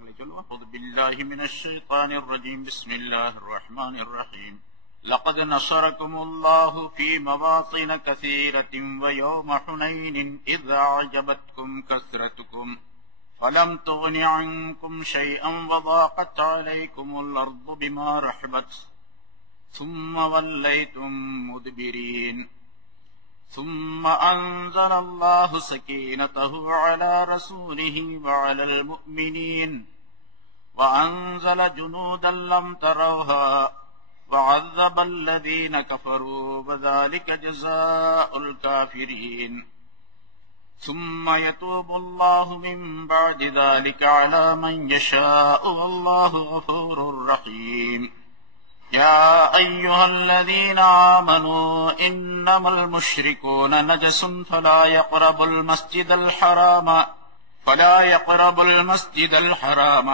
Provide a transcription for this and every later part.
أعوذ بالله من الشيطان الرجيم. بسم الله الرحمن الرحيم. لقد نصركم الله في مواطن كثيرة ويوم حنين إذ أعجبتكم كثرتكم فلم تغن عنكم شيئا وضاقت عليكم الأرض بما رحبت ثم وليتم مدبرين ثم أنزل الله سكينته على رسوله وعلى المؤمنين وأنزل جنودا لم تروها وعذب الذين كفروا وذلك جزاء الكافرين ثم يتوب الله من بعد ذلك على من يشاء والله غفور رحيم. يا أيها الذين آمنوا إنما المشركون نجس فلا يقربوا المسجد الحرام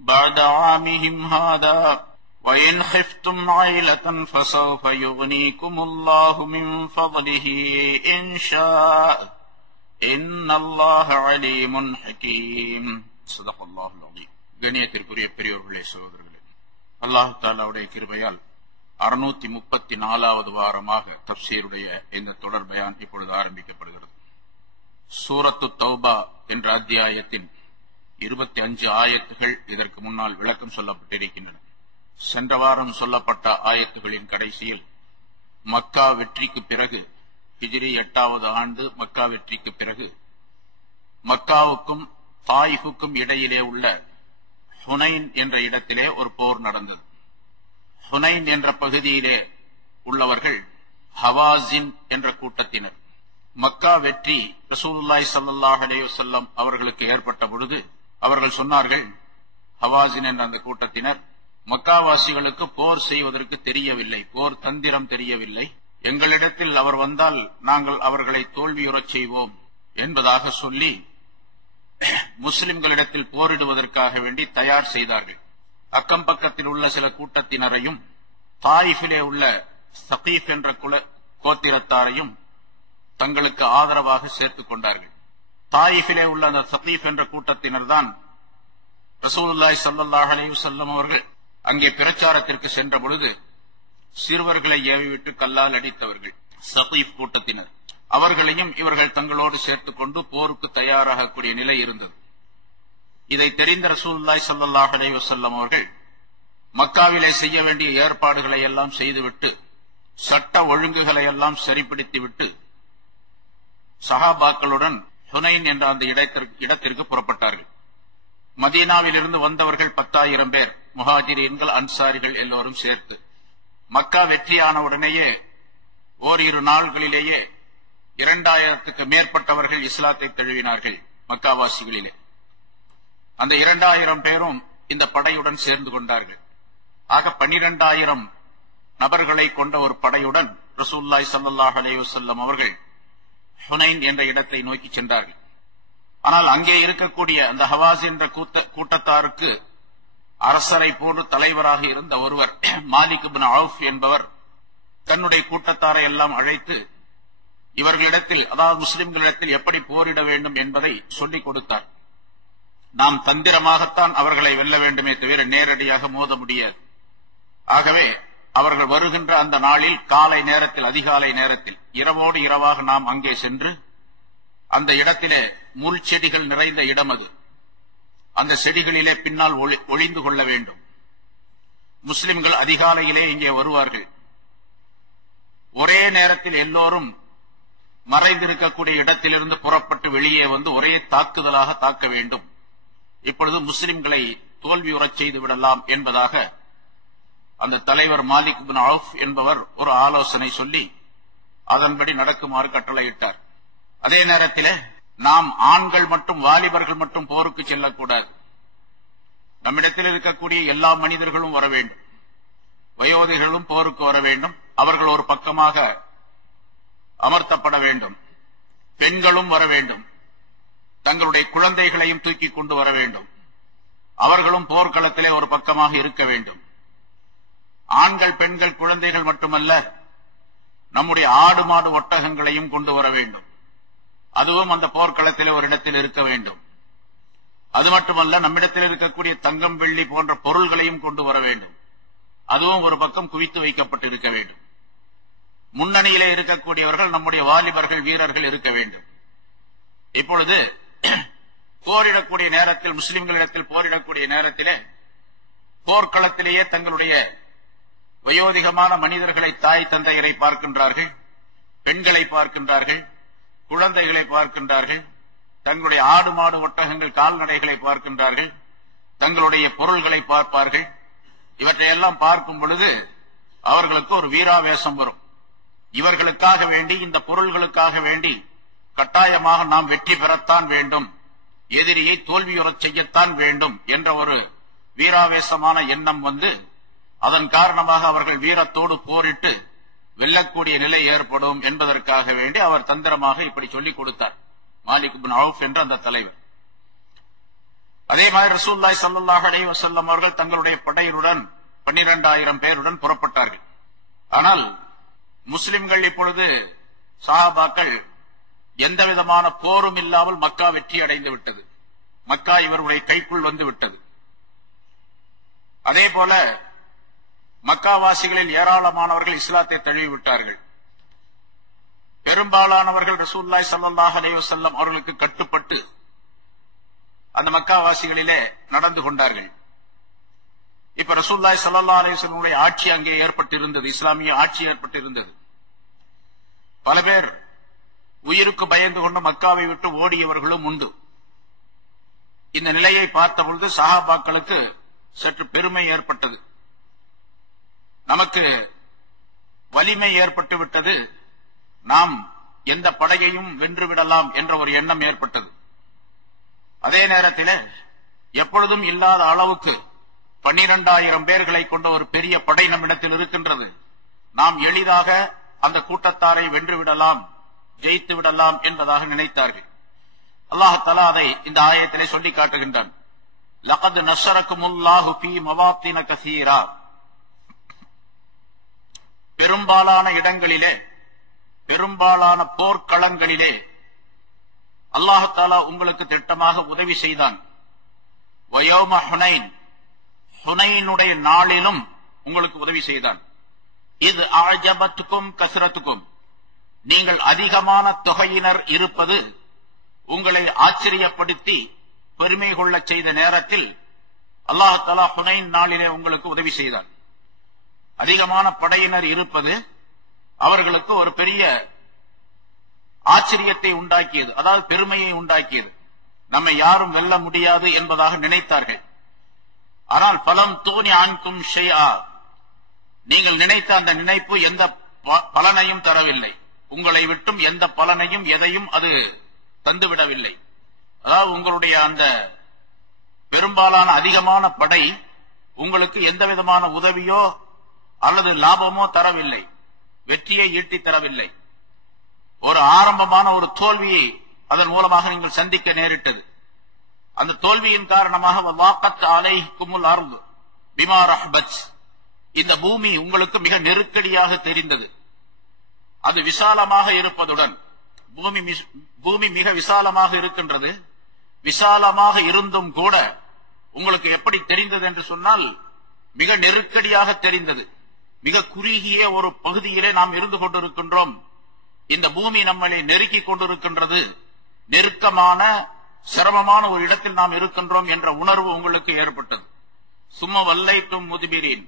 بعد عامهم هذا وإن خفتم عيلة فسوف يغنيكم الله من فضله إن شاء إن الله عليم حكيم. صدق الله العظيم. கண்ணியத்திற்குரிய பெரியவர்களே, சகோதரர்களே, அல்லாஹ் தஆலாவுடைய கிருபையால் 634வது வாரமாக தப்சீருடைய இந்த தொடர் பயான் இப்பொழுது ஆரம்பிக்கப்படுகிறது. சூரத்து தௌபா என்ற அத்தியாயத்தின் 25 ஆயத்துகள் இதற்கு முன்னால் விளக்கம் சொல்லப்பட்டிருக்கின்றன. சென்ற வாரம் சொல்லப்பட்ட ஆயத்துகளின் கடைசியில் மக்கா வெற்றிக்கு பிறகு, ஹிஜ்ரி 8வது ஆண்டு மக்கா வெற்றிக்கு பிறகு, மக்காவுக்கும் தாயிஃபுக்கும் இடையிலே உள்ள ஹுனைன் என்ற இடத்திலே ஒரு போர் நடந்தது. ஹுனைன் என்ற பகுதியிலே உள்ளவர்கள் ஹவாஸின் என்ற கூட்டத்தினர். மக்கா வெற்றி ரசூலுல்லாஹி ஸல்லல்லாஹு அலைஹி வஸல்லம் அவர்களுக்கு ஏற்பட்ட பொழுது அவர்கள் சொன்னார்கள், ஹவாஸின் என்ற அந்த கூட்டத்தினர், மக்காவாசிகளுக்கு போர் செய்வதற்கு தெரியவில்லை, போர் தந்திரம் தெரியவில்லை, எங்களிடத்தில் அவர் வந்தால் நாங்கள் அவர்களை தோல்வியுறச் செய்வோம் என்பதாக சொல்லி முஸ்லிம்களிடத்தில் போரிடுவதற்காக வேண்டி தயார் செய்தார்கள். அக்கம் பக்கத்தில் உள்ள சில கூட்டத்தினரையும் தாயிஃபிலே உள்ள சகீஃப் என்ற கோத்திரத்தாரையும் தங்களுக்கு ஆதரவாக சேர்த்துக் கொண்டார்கள். தாயிஃபிலே உள்ள அந்த சகீஃப் என்ற கூட்டத்தினர் தான் ரசூலுல்லாஹி ஸல்லல்லாஹு அலைஹி வஸல்லம் அவர்கள் அங்கே பிரச்சாரத்திற்கு சென்ற பொழுது சிறுவர்களை ஏவிவிட்டு கல்லால் அடித்தவர்கள் சகீஃப் கூட்டத்தினர். அவர்களையும் இவர்கள் தங்களோடு சேர்த்துக் கொண்டு போருக்கு தயாராகக்கூடிய நிலை இருந்தது. இதை தெரிந்த ரசூலுல்லாஹி ஸல்லல்லாஹு அலைஹி வஸல்லம் அவர்கள் மக்காவிலே செய்ய வேண்டிய ஏற்பாடுகளை எல்லாம் செய்துவிட்டு, சட்ட ஒழுங்குகளை எல்லாம் சரிப்படுத்திவிட்டு சஹாபாக்களுடன் ஹுனைன் என்ற அந்த இடத்திற்கு புறப்பட்டார்கள். மதீனாவிலிருந்து வந்தவர்கள் 10,000 பேர், முஹாஜிரீன்கள், அன்சாரிகள் எல்லோரும் சேர்த்து. மக்கா வெற்றியான உடனேயே ஓரிரு நாள்களிலேயே 2000க்கு மேற்பட்டவர்கள் இஸ்லாத்தை தழுவினார்கள் மக்காவாசிகளிலே. அந்த 2000 பேரும் இந்த படையுடன் சேர்ந்து கொண்டார்கள். ஆக 12,000 நபர்களை கொண்ட ஒரு படையுடன் ரசூலுல்லாஹி ஸல்லல்லாஹு அலைஹி வஸல்லம் அவர்கள் ஹுனைன் என்ற இடத்தை நோக்கி சென்றார்கள். ஆனால் அங்கே இருக்கக்கூடிய அந்த ஹவாஸ் என்ற கூட்டத்தாருக்கு அரசரை போன்று தலைவராக இருந்த ஒருவர், மாலிக் இப்னு அவுஃப் என்பவர், தன்னுடைய கூட்டத்தாரை எல்லாம் அழைத்து இவர்களிடத்தில், அதாவது முஸ்லிம்களிடத்தில் எப்படி போரிட வேண்டும் என்பதை சொல்லிக் கொடுத்தார். நாம் தந்திரமாகத்தான் அவர்களை வெல்ல வேண்டுமே தவிர நேரடியாக மோத முடியாது. ஆகவே அவர்கள் வருகின்ற அந்த நாளில் காலை நேரத்தில், அதிகாலை நேரத்தில், இரவோடு இரவாக நாம் அங்கே சென்று அந்த இடத்திலே முள் செடிகள் நிறைந்த இடம் அது, அந்த செடிகளிலே பின்னால் ஒளிந்து கொள்ள வேண்டும். முஸ்லிம்கள் அதிகாலையிலே இங்கே வருவார்கள். ஒரே நேரத்தில் எல்லோரும் மறைந்திருக்கக்கூடிய இடத்திலிருந்து புறப்பட்டு வெளியே வந்து ஒரே தாக்குதலாக தாக்க வேண்டும். இப்பொழுது முஸ்லிம்களை தோல்வியுறச் செய்து விடலாம் என்பதாக அந்த தலைவர் மாலிக் இப்னு அவுஃப் என்பவர் ஒரு ஆலோசனை சொல்லி அதன்படி நடக்குமாறு கட்டளையிட்டார். அதே நேரத்தில் நாம் ஆண்கள் மற்றும் வாலிபர்கள் மட்டும் போருக்கு செல்லக்கூடாது. நம்மிடத்தில் இருக்கக்கூடிய எல்லா மனிதர்களும் வர வேண்டும், வயோதிகளும் போருக்கு வர வேண்டும். அவர்கள் ஒரு பக்கமாக அமர்த்தப்பட வேண்டும். பெண்களும் வர வேண்டும், தங்களுடைய குழந்தைகளையும் தூக்கி கொண்டு வர வேண்டும். அவர்களும் போர்க்களத்திலே ஒரு பக்கமாக இருக்க வேண்டும். ஆண்கள், பெண்கள், குழந்தைகள் மட்டுமல்ல, நம்முடைய ஆடு மாடு ஒட்டகங்களையும் கொண்டு வர வேண்டும். அதுவும் அந்த போர்க்களத்திலே ஒரு இடத்தில் இருக்க வேண்டும். அது மட்டுமல்ல, நம்மிடத்தில் இருக்கக்கூடிய தங்கம் வெள்ளி போன்ற பொருள்களையும் கொண்டு வர வேண்டும். அதுவும் ஒரு பக்கம் குவித்து வைக்கப்பட்டு இருக்க வேண்டும். முன்னணியிலே இருக்கக்கூடியவர்கள் நம்முடைய வாலிபர்கள், வீரர்கள் இருக்க வேண்டும். இப்பொழுது போரிடக்கூடிய நேரத்தில், முஸ்லிம்களிடத்தில் போரிடக்கூடிய நேரத்திலே போர்க்களத்திலேயே தங்களுடைய வயோதிகமான மனிதர்களை, தாய் தந்தையரை பார்க்கின்றார்கள், பெண்களை பார்க்கின்றார்கள், குழந்தைகளை பார்க்கின்றார்கள், தங்களுடைய ஆடு மாடு ஒட்டகங்கள் கால்நடைகளை பார்க்கின்றார்கள், தங்களுடைய பொருள்களை பார்ப்பார்கள். இவற்றையெல்லாம் பார்க்கும் பொழுது அவர்களுக்கு ஒரு வீராவேசம் வரும். இவர்களுக்காக வேண்டி, இந்த பொருள்களுக்காக வேண்டி கட்டாயமாக நாம் வெற்றி பெறத்தான் வேண்டும், எதிரியை தோல்வியுறச் செய்யத்தான் வேண்டும் என்ற ஒரு வீராவேசமான எண்ணம் வந்து அதன் காரணமாக அவர்கள் வீரத்தோடு போரிட்டு வெல்லக்கூடிய நிலை ஏற்படும் என்பதற்காக வேண்டி அவர் தந்திரமாக இப்படி சொல்லிக் கொடுத்தார் மாலிக் பின் அவுஃப் என்ற அந்த தலைவர். அதே மாதிரி ரசூலுல்லாஹி ஸல்லல்லாஹு அலைஹி வஸல்லம் அவர்கள் தங்களுடைய படையுடன் 12,000 பேருடன் புறப்பட்டார்கள். ஆனால் முஸ்லிம்கள் இப்பொழுது, சஹாபாக்கள், எந்த விதமான போரும் இல்லாமல் மக்கா வெற்றி அடைந்து விட்டது. மக்கா இவருடைய கைக்குள் வந்து விட்டது. அதே போல மக்காவாசிகளில் ஏராளமானவர்கள் இஸ்லாத்தை தழுவிவிட்டார்கள். பெரும்பாலானவர்கள் ரசூலுல்லாஹி ஸல்லல்லாஹு அலைஹி வஸல்லம் அவர்களுக்கு கட்டுப்பட்டு அந்த மக்காவாசிகளிலே நடந்து கொண்டார்கள். இப்ப ரசூலுல்லாஹி ஸல்லல்லாஹு அலைஹி வஸல்லம் ஆட்சி அங்கே ஏற்பட்டிருந்தது, இஸ்லாமிய ஆட்சி ஏற்பட்டிருந்தது. பல பேர் உயிருக்கு பயந்து கொண்டு மக்காவை விட்டு ஓடியவர்களும் உண்டு. இந்த நிலையை பார்த்த பொழுது சஹாபாக்களுக்கு சற்று பெருமை ஏற்பட்டது, நமக்கு வலிமை ஏற்பட்டு விட்டது, நாம் எந்த படையையும் வென்றுவிடலாம் என்ற ஒரு எண்ணம் ஏற்பட்டது. அதே நேரத்தில் எப்பொழுதும் இல்லாத அளவுக்கு 12,000 பேர்களை கொண்ட ஒரு பெரிய படை நம்மிடத்தில் இருக்கின்றது, நாம் எளிதாக அந்த கூட்டத்தாரை வென்றுவிடலாம், ஜெயித்து விடலாம் என்பதாக நினைத்தார்கள். அல்லாஹ் தஆலா அதை இந்த ஆயத்திலே சொல்லி காட்டுகின்றான். லகத் நஸரகுமுல்லாஹு ஃபீ மவாத்தின கஸீரா, பெரும்பாலான இடங்களிலே, பெரும்பாலான போர்க்களங்களிலே அல்லாஹ் தஆலா உங்களுக்கு திட்டமாக உதவி செய்தான். வயௌம ஹுனைன், ஹுனைனுடைய நாளிலும் உங்களுக்கு உதவி செய்தான். இது அஅஜபத்துக்கும் கஸ்ரத்துக்கும், நீங்கள் அதிகமான தொகையினர் இருப்பது உங்களை ஆச்சரியப்படுத்தி பெருமை கொள்ள செய்த நேரத்தில் அல்லாஹ் தஆலா ஹுனைன் நாளிலே உங்களுக்கு உதவி செய்தான். அதிகமான படையினர் இருப்பது அவர்களுக்கு ஒரு பெரிய ஆச்சரியத்தை உண்டாக்கியது, அதாவது பெருமையை உண்டாக்கியது. நம்மை யாரும் வெல்ல முடியாது என்பதாக நினைத்தார்கள். ஆனால் பலம் தோனி ஆன்கும் ஷைஆ, நீங்கள் நினைத்த அந்த நினைப்பு எந்த பலனையும் தரவில்லை, உங்களை விட்டும் எந்த பலனையும் எதையும் அது தந்துவிடவில்லை. அதாவது உங்களுடைய அந்த பெரும்பாலான அதிகமான படை உங்களுக்கு எந்த விதமான உதவியோ அல்லது லாபமோ தரவில்லை, வெற்றியை ஈட்டி தரவில்லை. ஒரு ஆரம்பமான ஒரு தோல்வியை அதன் மூலமாக நீங்கள் சந்திக்க நேரிட்டது. அந்த தோல்வியின் காரணமாக வலாக்கத் அலைஹிக்குமுல் அர்து பிமா ரஹ்பத், இந்த பூமி உங்களுக்கு மிக நெருக்கடியாக தெரிந்தது. அது விசாலமாக இருப்பதுடன், பூமி மிக விசாலமாக இருக்கின்றது. விசாலமாக இருந்தும் கூட உங்களுக்கு எப்படி தெரிந்தது என்று சொன்னால், மிக நெருக்கடியாக தெரிந்தது. மிக குறுகிய ஒரு பகுதியிலே நாம் இருந்து கொண்டிருக்கின்றோம், இந்த பூமி நம்மளை நெருக்கிக் கொண்டிருக்கின்றது, நெருக்கமான சிரமமான ஒரு இடத்தில் நாம் இருக்கின்றோம் என்ற உணர்வு உங்களுக்கு ஏற்பட்டது. சும்மா வல்லைத்தும் முதுபிரீன்,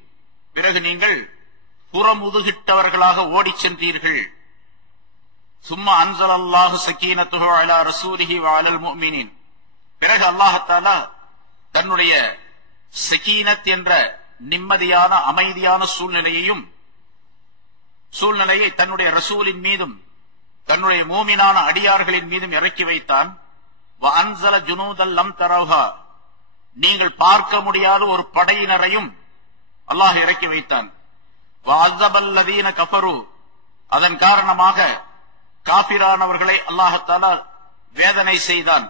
பிறகு நீங்கள் புறமுதுகிட்டவர்களாக ஓடிச் சென்றீர்கள். சும்மா அன்ஸலல்லாஹு ஸகீனத்துஹு அலா ரசூலிஹி வ அலல் முஃமினீன், பிறகு அல்லாஹ் தஆலா தன்னுடைய ஸகீனத் என்ற நிம்மதியான அமைதியான சூழ்நிலையை தன்னுடைய ரசூலின் மீதும் தன்னுடைய மூமினான அடியார்களின் மீதும் இறக்கி வைத்தான். வ அன்ஸல ஜுனூதல் லம் தரவுஹா, நீங்கள் பார்க்க முடியாத ஒரு படையினரையும் அல்லாஹ் இறக்கி வைத்தான். வ அஸபல்லதீன கஃபரு, அதன் காரணமாக காபிரானவர்களை அல்லாஹ் தஆலா வேதனை செய்தான்,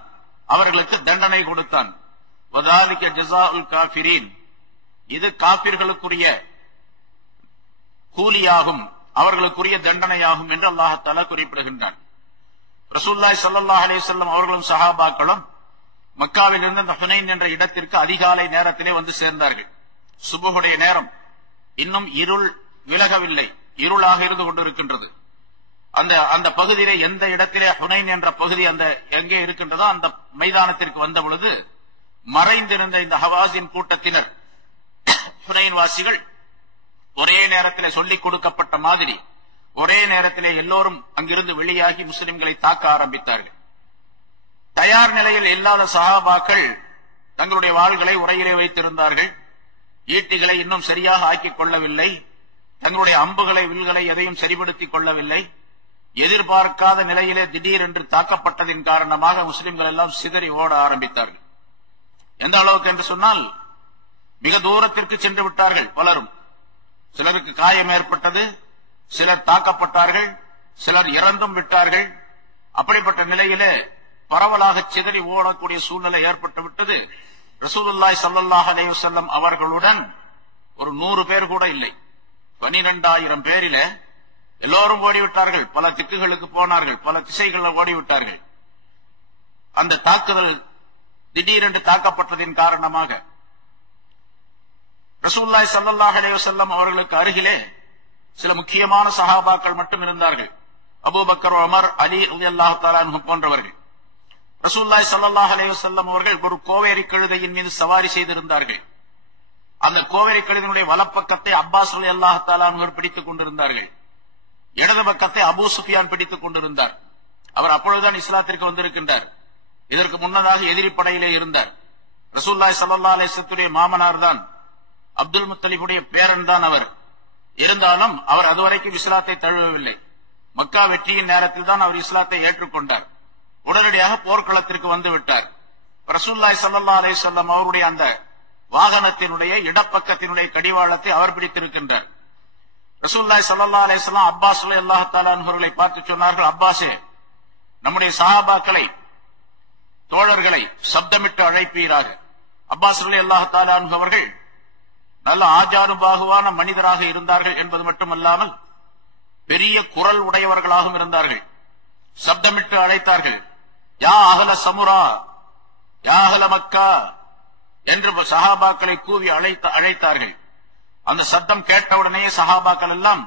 அவர்களுக்கு தண்டனை கொடுத்தான். வதாலிக ஜஸாஉல் காஃபிரீன், இது காபிர்களுக்குரிய கூலியாகும், அவர்களுக்குரிய தண்டனையாகும் என்று அல்லாஹ் தஆலா குறிப்பிடுகின்றான். ரசூலுல்லாஹி ஸல்லல்லாஹு அலைஹி வஸல்லம் அவர்களும் சஹாபாக்களும் மக்காவில் இருந்து அந்த ஹுனைன் என்ற இடத்திற்கு அதிகாலை நேரத்திலே வந்து சேர்ந்தார்கள். சுபுகுடைய நேரம், இன்னும் இருள் விலகவில்லை, இருளாக இருந்து கொண்டிருக்கின்றது. அந்த பகுதியிலே எந்த இடத்திலே ஹுனைன் என்ற பகுதி எங்கே இருக்கின்றதோ அந்த மைதானத்திற்கு வந்த பொழுது மறைந்திருந்த இந்த ஹவாஸின் கூட்டத்தினர், ஹுனைன் வாசிகள் ஒரே நேரத்திலே சொல்லிக் கொடுக்கப்பட்ட மாதிரி ஒரே நேரத்திலே எல்லோரும் அங்கிருந்து வெளியாகி முஸ்லிம்களை தாக்க ஆரம்பித்தார்கள். தயார் நிலையில் இல்லாத சஹாபாக்கள் தங்களுடைய வாள்களை உரையிலே வைத்திருந்தார்கள். ஈட்டிகளை இன்னும் சரியாக ஆக்கிக் கொள்ளவில்லை. தங்களுடைய அம்புகளை வில்களை எதையும் சரிபடுத்திக் கொள்ளவில்லை. எதிர்பார்க்காத நிலையிலே திடீரென்று தாக்கப்பட்டதின் காரணமாக முஸ்லிம்கள் எல்லாம் சிதறி ஓட ஆரம்பித்தார்கள். எந்த அளவுக்கு என்று சொன்னால் மிக தூரத்திற்கு சென்று விட்டார்கள். பலரும், சிலருக்கு காயம் ஏற்பட்டது, சிலர் தாக்கப்பட்டார்கள், சிலர் இறந்தும் விட்டார்கள். அப்படிப்பட்ட நிலையிலே பரவலாக சிதறி ஓடக்கூடிய சூழ்நிலை ஏற்பட்டு விட்டது. ரசூலுல்லாஹி ஸல்லல்லாஹு அலைஹி வஸல்லம் அவர்களுடன் ஒரு 100 பேர் கூட இல்லை. 12,000 பேரிலே எல்லோரும் ஓடிவிட்டார்கள். பல திக்குகளுக்கு போனார்கள், பல திசைகளில் ஓடிவிட்டார்கள். அந்த தாக்குதல் திடீரென்று தாக்கப்பட்டதின் காரணமாக ரசூலுல்லாஹி ஸல்லல்லாஹு அலைஹி வஸல்லம் அவர்களுக்கு அருகிலே சில முக்கியமான சஹாபாக்கள் மட்டும் இருந்தார்கள். அபூபக்கர், உமர், அலி ரலியல்லாஹு தஆலா அன்ஹு போன்றவர்கள். ரசூலுல்லாஹி ஸல்லல்லாஹு அலைஹி வஸல்லம் அவர்கள் ஒரு கோவேரி கழுதையின் மீது சவாரி செய்திருந்தார்கள். அந்த கோவேரி கழுதையினுடைய வலப்பக்கத்தை அப்பாஸ் ரலியல்லாஹு தஆலா அன்ஹு பிடித்துக் கொண்டிருந்தார்கள். இடது பக்கத்தை அபூ சுஃபியான் பிடித்துக் கொண்டிருந்தார். அவர் அப்பொழுதுதான் இஸ்லாத்திற்கு வந்திருக்கின்றார். இதற்கு முன்னதாக எதிரி படையிலே இருந்தார். ரசூலுல்லாஹி ஸல்லல்லாஹு அலைஹி வஸல்லம் மாமனார் தான், அப்துல் முத்தலிபுடைய பேரன் தான் அவர். இருந்தாலும் அவர் அதுவரைக்கும் இஸ்லாத்தை தழுவவில்லை. மக்கா வெற்றியின் நேரத்தில் தான் அவர் இஸ்லாத்தை ஏற்றுக்கொண்டார். உடனடியாக போர்க்களத்திற்கு வந்து விட்டார். ரசூலுல்லாஹி ஸல்லல்லாஹு அலைஹி வஸல்லம் அவருடைய அந்த வாகனத்தினுடைய இடப்பக்கத்தினுடைய கடிவாளத்தை அவர் பிடித்திருக்கின்றார். ரசூலுல்லாஹி ஸல்லல்லாஹு அலைஹி வஸல்லம் அப்பாஸ் ரலியல்லாஹு தஆலா அன்ஹுவை பார்த்து சொன்னார்கள், அப்பாஸே, நம்முடைய சஹாபாக்களை, தோழர்களை சப்தமிட்டு அழைப்பீராக. அப்பாஸ் ரலியல்லாஹு தஆலா அன்ஹு அவர்கள் நல்ல ஆஜானுபாகுவான மனிதராக இருந்தார்கள் என்பது மட்டுமல்லாமல் பெரிய குரல் உடையவர்களாகவும் இருந்தார்கள். சப்தமிட்டு அழைத்தார்கள், யா அஹ்ல சமுரா, யா அஹ்ல மக்கா என்று சஹாபாக்களை கூவி அழைத்தார்கள். அந்த சத்தம் கேட்டவுடனே சஹாபாக்கள் எல்லாம்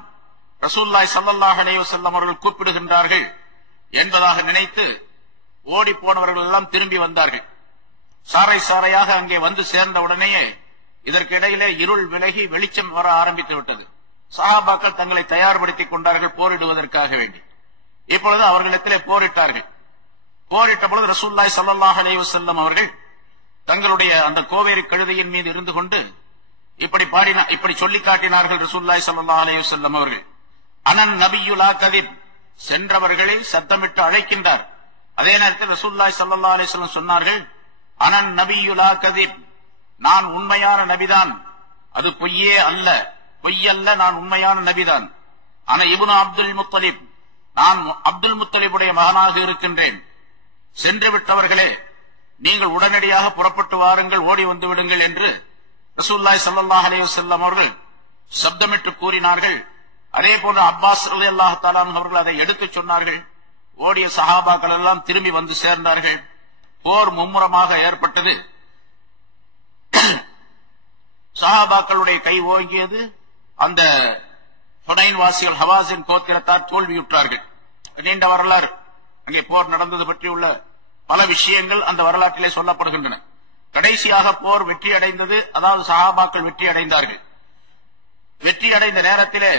ரசூலுல்லாஹி ஸல்லல்லாஹு அலைஹி வஸல்லம் அவர்கள் கூப்பிடுகின்றார்கள் என்பதாக நினைத்து ஓடி போனவர்கள் எல்லாம் திரும்பி வந்தார்கள். சாறை சாறையாக அங்கே வந்து சேர்ந்த உடனேயே இதற்கு இடையிலே இருள் விலகி வெளிச்சம் வர ஆரம்பித்து விட்டது. சஹாபாக்கள் தங்களை தயார்படுத்திக் கொண்டார்கள் போரிடுவதற்காக வேண்டி. இப்பொழுது அவர்களிடத்திலே போரிட்டார்கள். போரிட்ட பொழுது ரசூலுல்லாஹி ஸல்லல்லாஹு அலைஹி வஸல்லம் அவர்கள் தங்களுடைய அந்த கோவேரி கழுதையின் மீது இருந்து கொண்டு இப்படி சொல்லி காட்டினார்கள். ரசூலுல்லாஹி ஸல்லல்லாஹு அலைஹி வஸல்லம் அவர்கள், அனன் நபியு லா கதிப், சென்றவர்களை சத்தமிட்டு அழைக்கின்றார். அதே நேரத்தில் ரசூலுல்லாஹி ஸல்லல்லாஹு அலைஹி வஸல்லம் சொன்னார்கள், அனன் நபியு லா கதிப், நான் உண்மையான நபிதான், அது பொய்யே அல்ல, பொய்யல்ல, நான் உண்மையான நபிதான். ஆனா இப்னு அப்துல் முத்தலிப், நான் அப்துல் முத்தலிபுடைய மகனாக இருக்கின்றேன். சென்று விட்டவர்களே, நீங்கள் உடனடியாக புறப்பட்டு வாருங்கள், ஓடி வந்து விடுங்கள் என்று ரசூலுல்லாஹி ஸல்லல்லாஹு அலைஹி வஸல்லம் அவர்கள் சப்தமிட்டு கூறினார்கள். அதே போன்று அப்பாஸ் ரலியல்லாஹு தஆலா அவர்கள் அதை எடுத்துச் சொன்னார்கள். ஓடிய சஹாபாக்கள் எல்லாம் திரும்பி வந்து சேர்ந்தார்கள். போர் மும்முரமாக ஏற்பட்டது. சஹாபாக்களுடைய கை ஓங்கியது. அந்த ஹுனைன் வாசிகள் ஹவாஸின் கோத்திரத்தார் தோல்வியுற்றார்கள். நீண்ட வரலாறு, அங்கே போர் நடந்தது பற்றியுள்ள பல விஷயங்கள் அந்த வரலாற்றிலே சொல்லப்படுகின்றன. கடைசியாக போர் வெற்றி அடைந்தது, அதாவது சஹாபாக்கள் வெற்றி அடைந்தார்கள். வெற்றி அடைந்த நேரத்திலே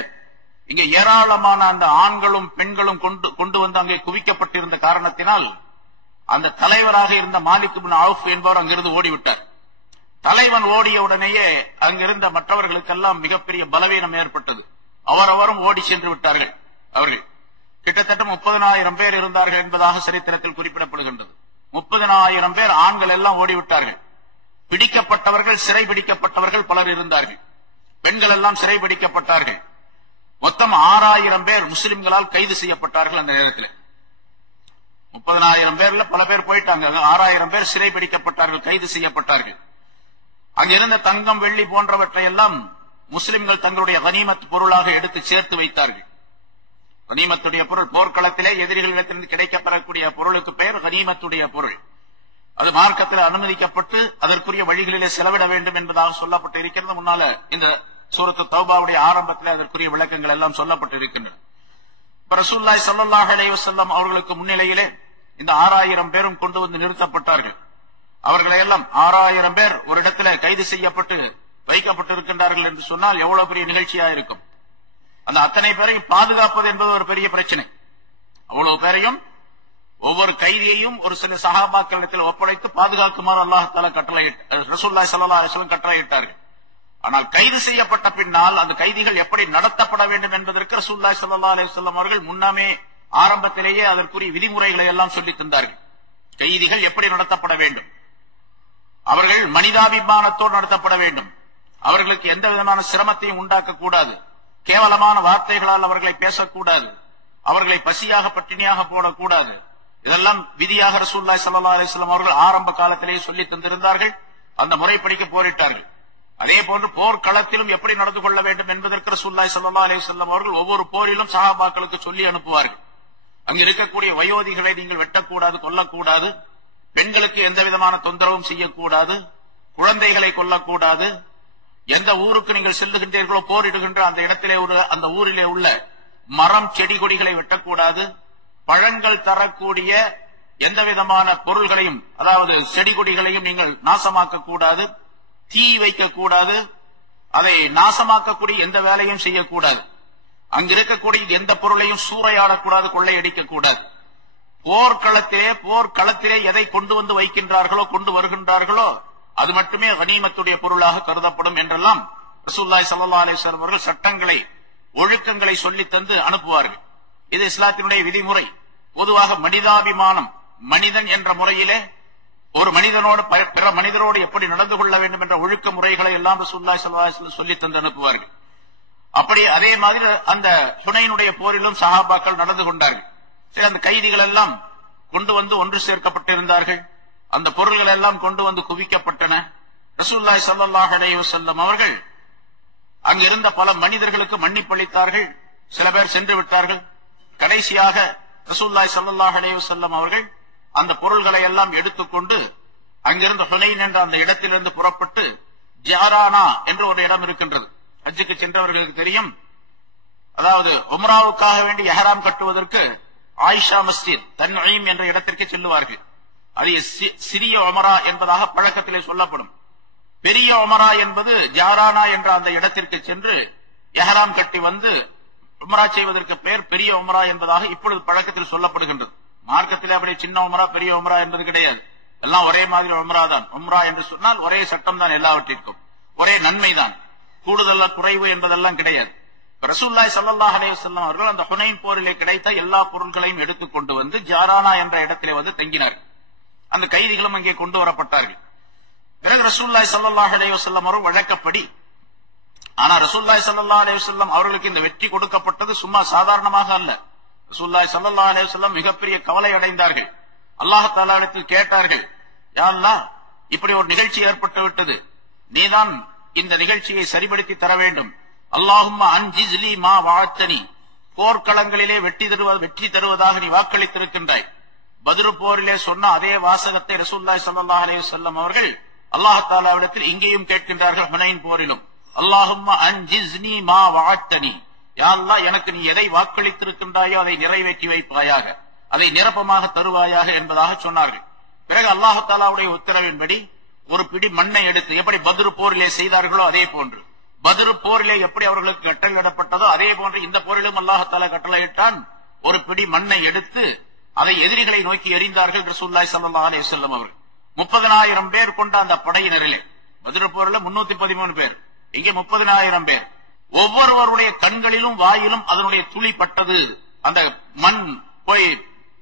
இங்கே ஏராளமான அந்த ஆண்களும் பெண்களும் கொண்டு வந்து அங்கே குவிக்கப்பட்டிருந்த காரணத்தினால் அந்த தலைவராக இருந்த மாலிக் இப்னு அவுஃப் என்பவர் அங்கிருந்து ஓடிவிட்டார். தலைவன் ஓடிய உடனேயே அங்கிருந்த மற்றவர்களுக்கெல்லாம் மிகப்பெரிய பலவீனம் ஏற்பட்டது. அவரவரும் ஓடி சென்று விட்டார்கள். அவர்கள் கிட்டத்தட்ட 30,000 பேர் இருந்தார்கள் என்பதாக சரித்திரத்தில் குறிப்பிடப்படுகின்றது. 30,000 பேர் ஆண்கள் எல்லாம் ஓடிவிட்டார்கள். பிடிக்கப்பட்டவர்கள், சிறை பிடிக்கப்பட்டவர்கள் பலர் இருந்தார்கள். பெண்கள் எல்லாம் சிறை பிடிக்கப்பட்டார்கள். மொத்தம் 6,000 பேர் முஸ்லிம்களால் கைது செய்யப்பட்டார்கள். அந்த நேரத்தில் 30,000 பேர்ல பல பேர் போயிட்டாங்க. 6,000 பேர் சிறை பிடிக்கப்பட்டார்கள், கைது செய்யப்பட்டார்கள். அங்கிருந்த தங்கம், வெள்ளி போன்றவற்றை எல்லாம் முஸ்லிம்கள் தங்களுடைய கனிமத் பொருளாக எடுத்து சேர்த்து வைத்தார்கள். கனிமத்துடைய பொருள், போர்க்களத்திலே எதிரிகளிடத்திலிருந்து கிடைக்கப்பெறக்கூடிய பொருளுக்கு பெயர் கனிமத்துடைய பொருள். அது மார்க்கத்தில் அனுமதிக்கப்பட்டு அதற்குரிய வழிகளிலே செலவிட வேண்டும் என்பதாக சொல்லப்பட்டு இருக்கிறது. முன்னால இந்த சூரத்து தௌபாவுடைய ஆரம்பத்தில் அதற்குரிய விளக்கங்கள் எல்லாம் சொல்லப்பட்டு இருக்கின்றன. ரசூலுல்லாஹி ஸல்லல்லாஹு அலைஹி வஸல்லம் அவர்களுக்கு முன்னிலையிலே இந்த 6000 பேரும் கொண்டு வந்து நிறுத்தப்பட்டார்கள். அவர்களை எல்லாம் 6000 பேர் ஒரு இடத்துல கைது செய்யப்பட்டு வைக்கப்பட்டு இருக்கின்றார்கள் என்று சொன்னால் எவ்வளவு பெரிய நிகழ்ச்சியா இருக்கும். அந்த அத்தனை பேரையும் பாதுகாப்பது என்பது ஒரு பெரிய பிரச்சனை. அவ்வளவு பேரையும் ஒவ்வொரு கைதியையும் ஒரு சில சஹாபாக்களிடத்தில் ஒப்படைத்து பாதுகாக்குமாறு அல்லாஹ் தஆலா ரசூலுல்லாஹி ஸல்லல்லாஹு அலைஹி வஸல்லம் கட்டளையிட்டார்கள். ஆனால் கைது செய்யப்பட்ட பின்னால் அந்த கைதிகள் எப்படி நடத்தப்பட வேண்டும் என்பதற்கு ரசூலுல்லாஹி ஸல்லல்லாஹு அலைஹி வஸல்லம் அவர்கள் முன்னமே ஆரம்பத்திலேயே அதற்குரிய விதிமுறைகளை எல்லாம் சொல்லித் தந்தார்கள். கைதிகள் எப்படி நடத்தப்பட வேண்டும், அவர்கள் மனிதாபிமானத்தோடு நடத்தப்பட வேண்டும், அவர்களுக்கு எந்த விதமான சிரமத்தையும் உண்டாக்கக்கூடாது, கேவலமான வார்த்தைகளால் அவர்களை பேசக்கூடாது, அவர்களை பசியாக பட்டினியாக போடக்கூடாது. இதெல்லாம் விதியாக ரசூலுல்லாஹி ஸல்லல்லாஹு அலைஹி வஸல்லம் அவர்கள் ஆரம்ப காலத்திலேயே சொல்லித் தந்திருந்தார்கள். அந்த முறைப்படிக்கு போரிட்டார்கள். அதே போன்று போர்க்களத்திலும் எப்படி நடந்து கொள்ள வேண்டும் என்பதற்கு ரசூலுல்லாஹி ஸல்லல்லாஹு அலைஹி வஸல்லம் அவர்கள் ஒவ்வொரு போரிலும் சஹாபாக்களுக்கு சொல்லி அனுப்புவார்கள். அங்கு இருக்கக்கூடிய வயோதிகளை நீங்கள் வெட்டக்கூடாது, கொல்லக்கூடாது, பெண்களுக்கு எந்த விதமான தொந்தரவும் செய்யக்கூடாது, குழந்தைகளை கொல்லக்கூடாது, எந்த ஊருக்கு நீங்கள் செல்லுகின்றீர்களோ போரிடுகின்ற அந்த இடத்திலே அந்த ஊரிலே உள்ள மரம் செடி கொடிகளை வெட்டக்கூடாது, பழங்கள் தரக்கூடிய எந்த விதமான பொருள்களையும் அதாவது செடி கொடிகளையும் நீங்கள் நாசமாக்க கூடாது, தீ வைக்கக்கூடாது, அதை நாசமாக்கக்கூடிய எந்த வேலையும் செய்யக்கூடாது, அங்கிருக்கக்கூடிய எந்த பொருளையும் சூறையாடக்கூடாது, கொள்ளையடிக்கக்கூடாது. போர்க்களத்திலே எதை கொண்டு வந்து வைக்கின்றார்களோ கொண்டு வருகின்றார்களோ அது மட்டுமே கனிமத்துடைய பொருளாக கருதப்படும் என்றெல்லாம் ரசூலுல்லாஹி ஸல்லல்லாஹு அலைஹி வஸல்லம் அவர்கள் சட்டங்களை ஒழுக்கங்களை சொல்லித் தந்து அனுப்புவார்கள். இது இஸ்லாத்தினுடைய விதிமுறை. பொதுவாக மனிதாபிமானம், மனிதன் என்ற முறையிலே ஒரு மனிதனோடு பிற மனிதரோடு எப்படி நடந்து கொள்ள வேண்டும் என்ற ஒழுக்க முறைகளை எல்லாம் ரசூலுல்லாஹி ஸல்லல்லாஹு அலைஹி வஸல்லம் சொல்லித் தந்து அனுப்புவார்கள். அப்படி அதே மாதிரி அந்த ஹுனைனுடைய போரிலும் சஹாபாக்கள் நடந்து கொண்டார்கள். சில அந்த கைதிகள் எல்லாம் கொண்டு வந்து ஒன்று சேர்க்கப்பட்டிருந்தார்கள். அந்த பொருள்கள் எல்லாம் கொண்டு வந்து குவிக்கப்பட்டன. ரசூலுல்லாஹி ஸல்லல்லாஹு அலைஹி வஸல்லம் அவர்கள் அங்கிருந்த பல மனிதர்களுக்கு மன்னிப்பளித்தார்கள். சில பேர் சென்று விட்டார்கள். கடைசியாக ரசூலுல்லாஹி ஸல்லல்லாஹு அலைஹி வஸல்லம் அவர்கள் அந்த பொருள்களை எல்லாம் எடுத்துக்கொண்டு அங்கிருந்து ஹுனைன் என்ற அந்த இடத்திலிருந்து புறப்பட்டு ஜாரானா என்ற ஒரு இடம் இருக்கின்றது. ஹஜ்ஜுக்கு சென்றவர்களுக்கு தெரியும். அதாவது உம்ராவுக்காக வேண்டி இஹ்ராம் கட்டுவதற்கு ஆயிஷா மஸ்ஜித் தன்ஈம் என்ற இடத்திற்கு செல்லுவார்கள். அது சிறிய உம்ரா என்பதாக பழக்கத்திலே சொல்லப்படும். பெரிய உம்ரா என்பது ஜாரானா என்ற அந்த இடத்திற்கு சென்று இஹ்ராம் கட்டி வந்து உம்ரா செய்வதற்கு பெயர் பெரிய உம்ரா என்பதாக இப்பொழுது பழக்கத்தில் சொல்லப்படுகின்றது. மார்க்கத்திலே அப்படி சின்ன உம்ரா பெரிய உம்ரா என்பது கிடையாது. எல்லாம் ஒரே மாதிரி உம்ரா தான். உம்ரா என்று சொன்னால் ஒரே சட்டம் தான், எல்லாவற்றிற்கும் ஒரே நன்மை தான், கூடுதல் குறைவு என்பதெல்லாம் கிடையாது. ரசூலுல்லாஹி ஸல்லல்லாஹு அலைஹி வஸல்லம் அவர்கள் அந்த ஹுனைன் போரிலே கிடைத்த எல்லா பொருட்களையும் எடுத்துக் கொண்டு வந்து ஜாரானா என்ற இடத்திலே வந்து தங்கினார்கள். அந்த கைதிகளும் அங்கே கொண்டு வரப்பட்டார்கள். பிறகு ரசூலுல்லாஹி ஸல்லல்லாஹு அலைஹி வஸல்லம் அவர்கள் வழக்கப்படி, ஆனா ரசூலுல்லாஹி ஸல்லல்லாஹு அலைஹி வஸல்லம் அவர்களுக்கு இந்த வெற்றி கொடுக்கப்பட்டது சும்மா சாதாரணமாக அல்ல. ரசூலுல்லாஹி ஸல்லல்லாஹு அலைஹி வஸல்லம் மிகப்பெரிய கவலை அடைந்தார்கள். அல்லாஹ் தஆலா இடத்தில் கேட்டார்கள், யா அல்லாஹ், இப்படி ஒரு நிகழ்ச்சி ஏற்பட்டு விட்டது, நீதான் இந்த நிகழ்ச்சியை சரிபடுத்தி தர வேண்டும். அல்லாஹும்ம அன்ஜிஸ்லி மா வஅத்தனி, போர்க்களங்களிலே வெற்றி தருவதாக நீ வாக்களித்திருக்கின்றாய். பத்ர் போரிலே சொன்ன அதே வாசகத்தை ரசூலுல்லாஹி ஸல்லல்லாஹு அலைஹி வஸல்லம் அவர்கள் அல்லாஹ் தஆலாவிடத்தில் இங்கேயும் கேட்கின்றார்கள். ஹுனைன் போரிலும் அல்லாஹும்ம அன்ஜிஸ்னி மா வஅத்தனி, யா அல்லாஹ், எனக்கு நீ எதை வாக்களித்திருக்கின்றாயோ அதை நிறைவேற்றி வைப்பாயாக, அதை நிரப்பமாக தருவாயாக என்பதாக சொன்னார்கள். பிறகு அல்லாஹ் தஆலாவுடைய உத்தரவின்படி ஒரு பிடி மண்ணை எடுத்து, எப்படி பத்ர் போரிலே செய்தார்களோ அதே போன்று, பத்ர் போரிலே எப்படி அவர்களுக்கு கட்டளையிடப்பட்டதோ அதே போன்று இந்த போரிலும் அல்லாஹ் தஆலா கட்டளையிட்டான். ஒரு பிடி மண்ணை எடுத்து அதை எதிரிகளை நோக்கி எறிந்தார்கள் ரசூலுல்லாஹி ஸல்லல்லாஹு அலைஹி வஸல்லம் அவர்கள். 30,000 பேர் கொண்ட அந்த படையினரிலே, பத்ர் போரில் 313 பேர், இங்கே 30,000 பேர். ஒவ்வொருவருடைய கண்களிலும் வாயிலும் அதனுடைய துளி பட்டது, அந்த மண் போய்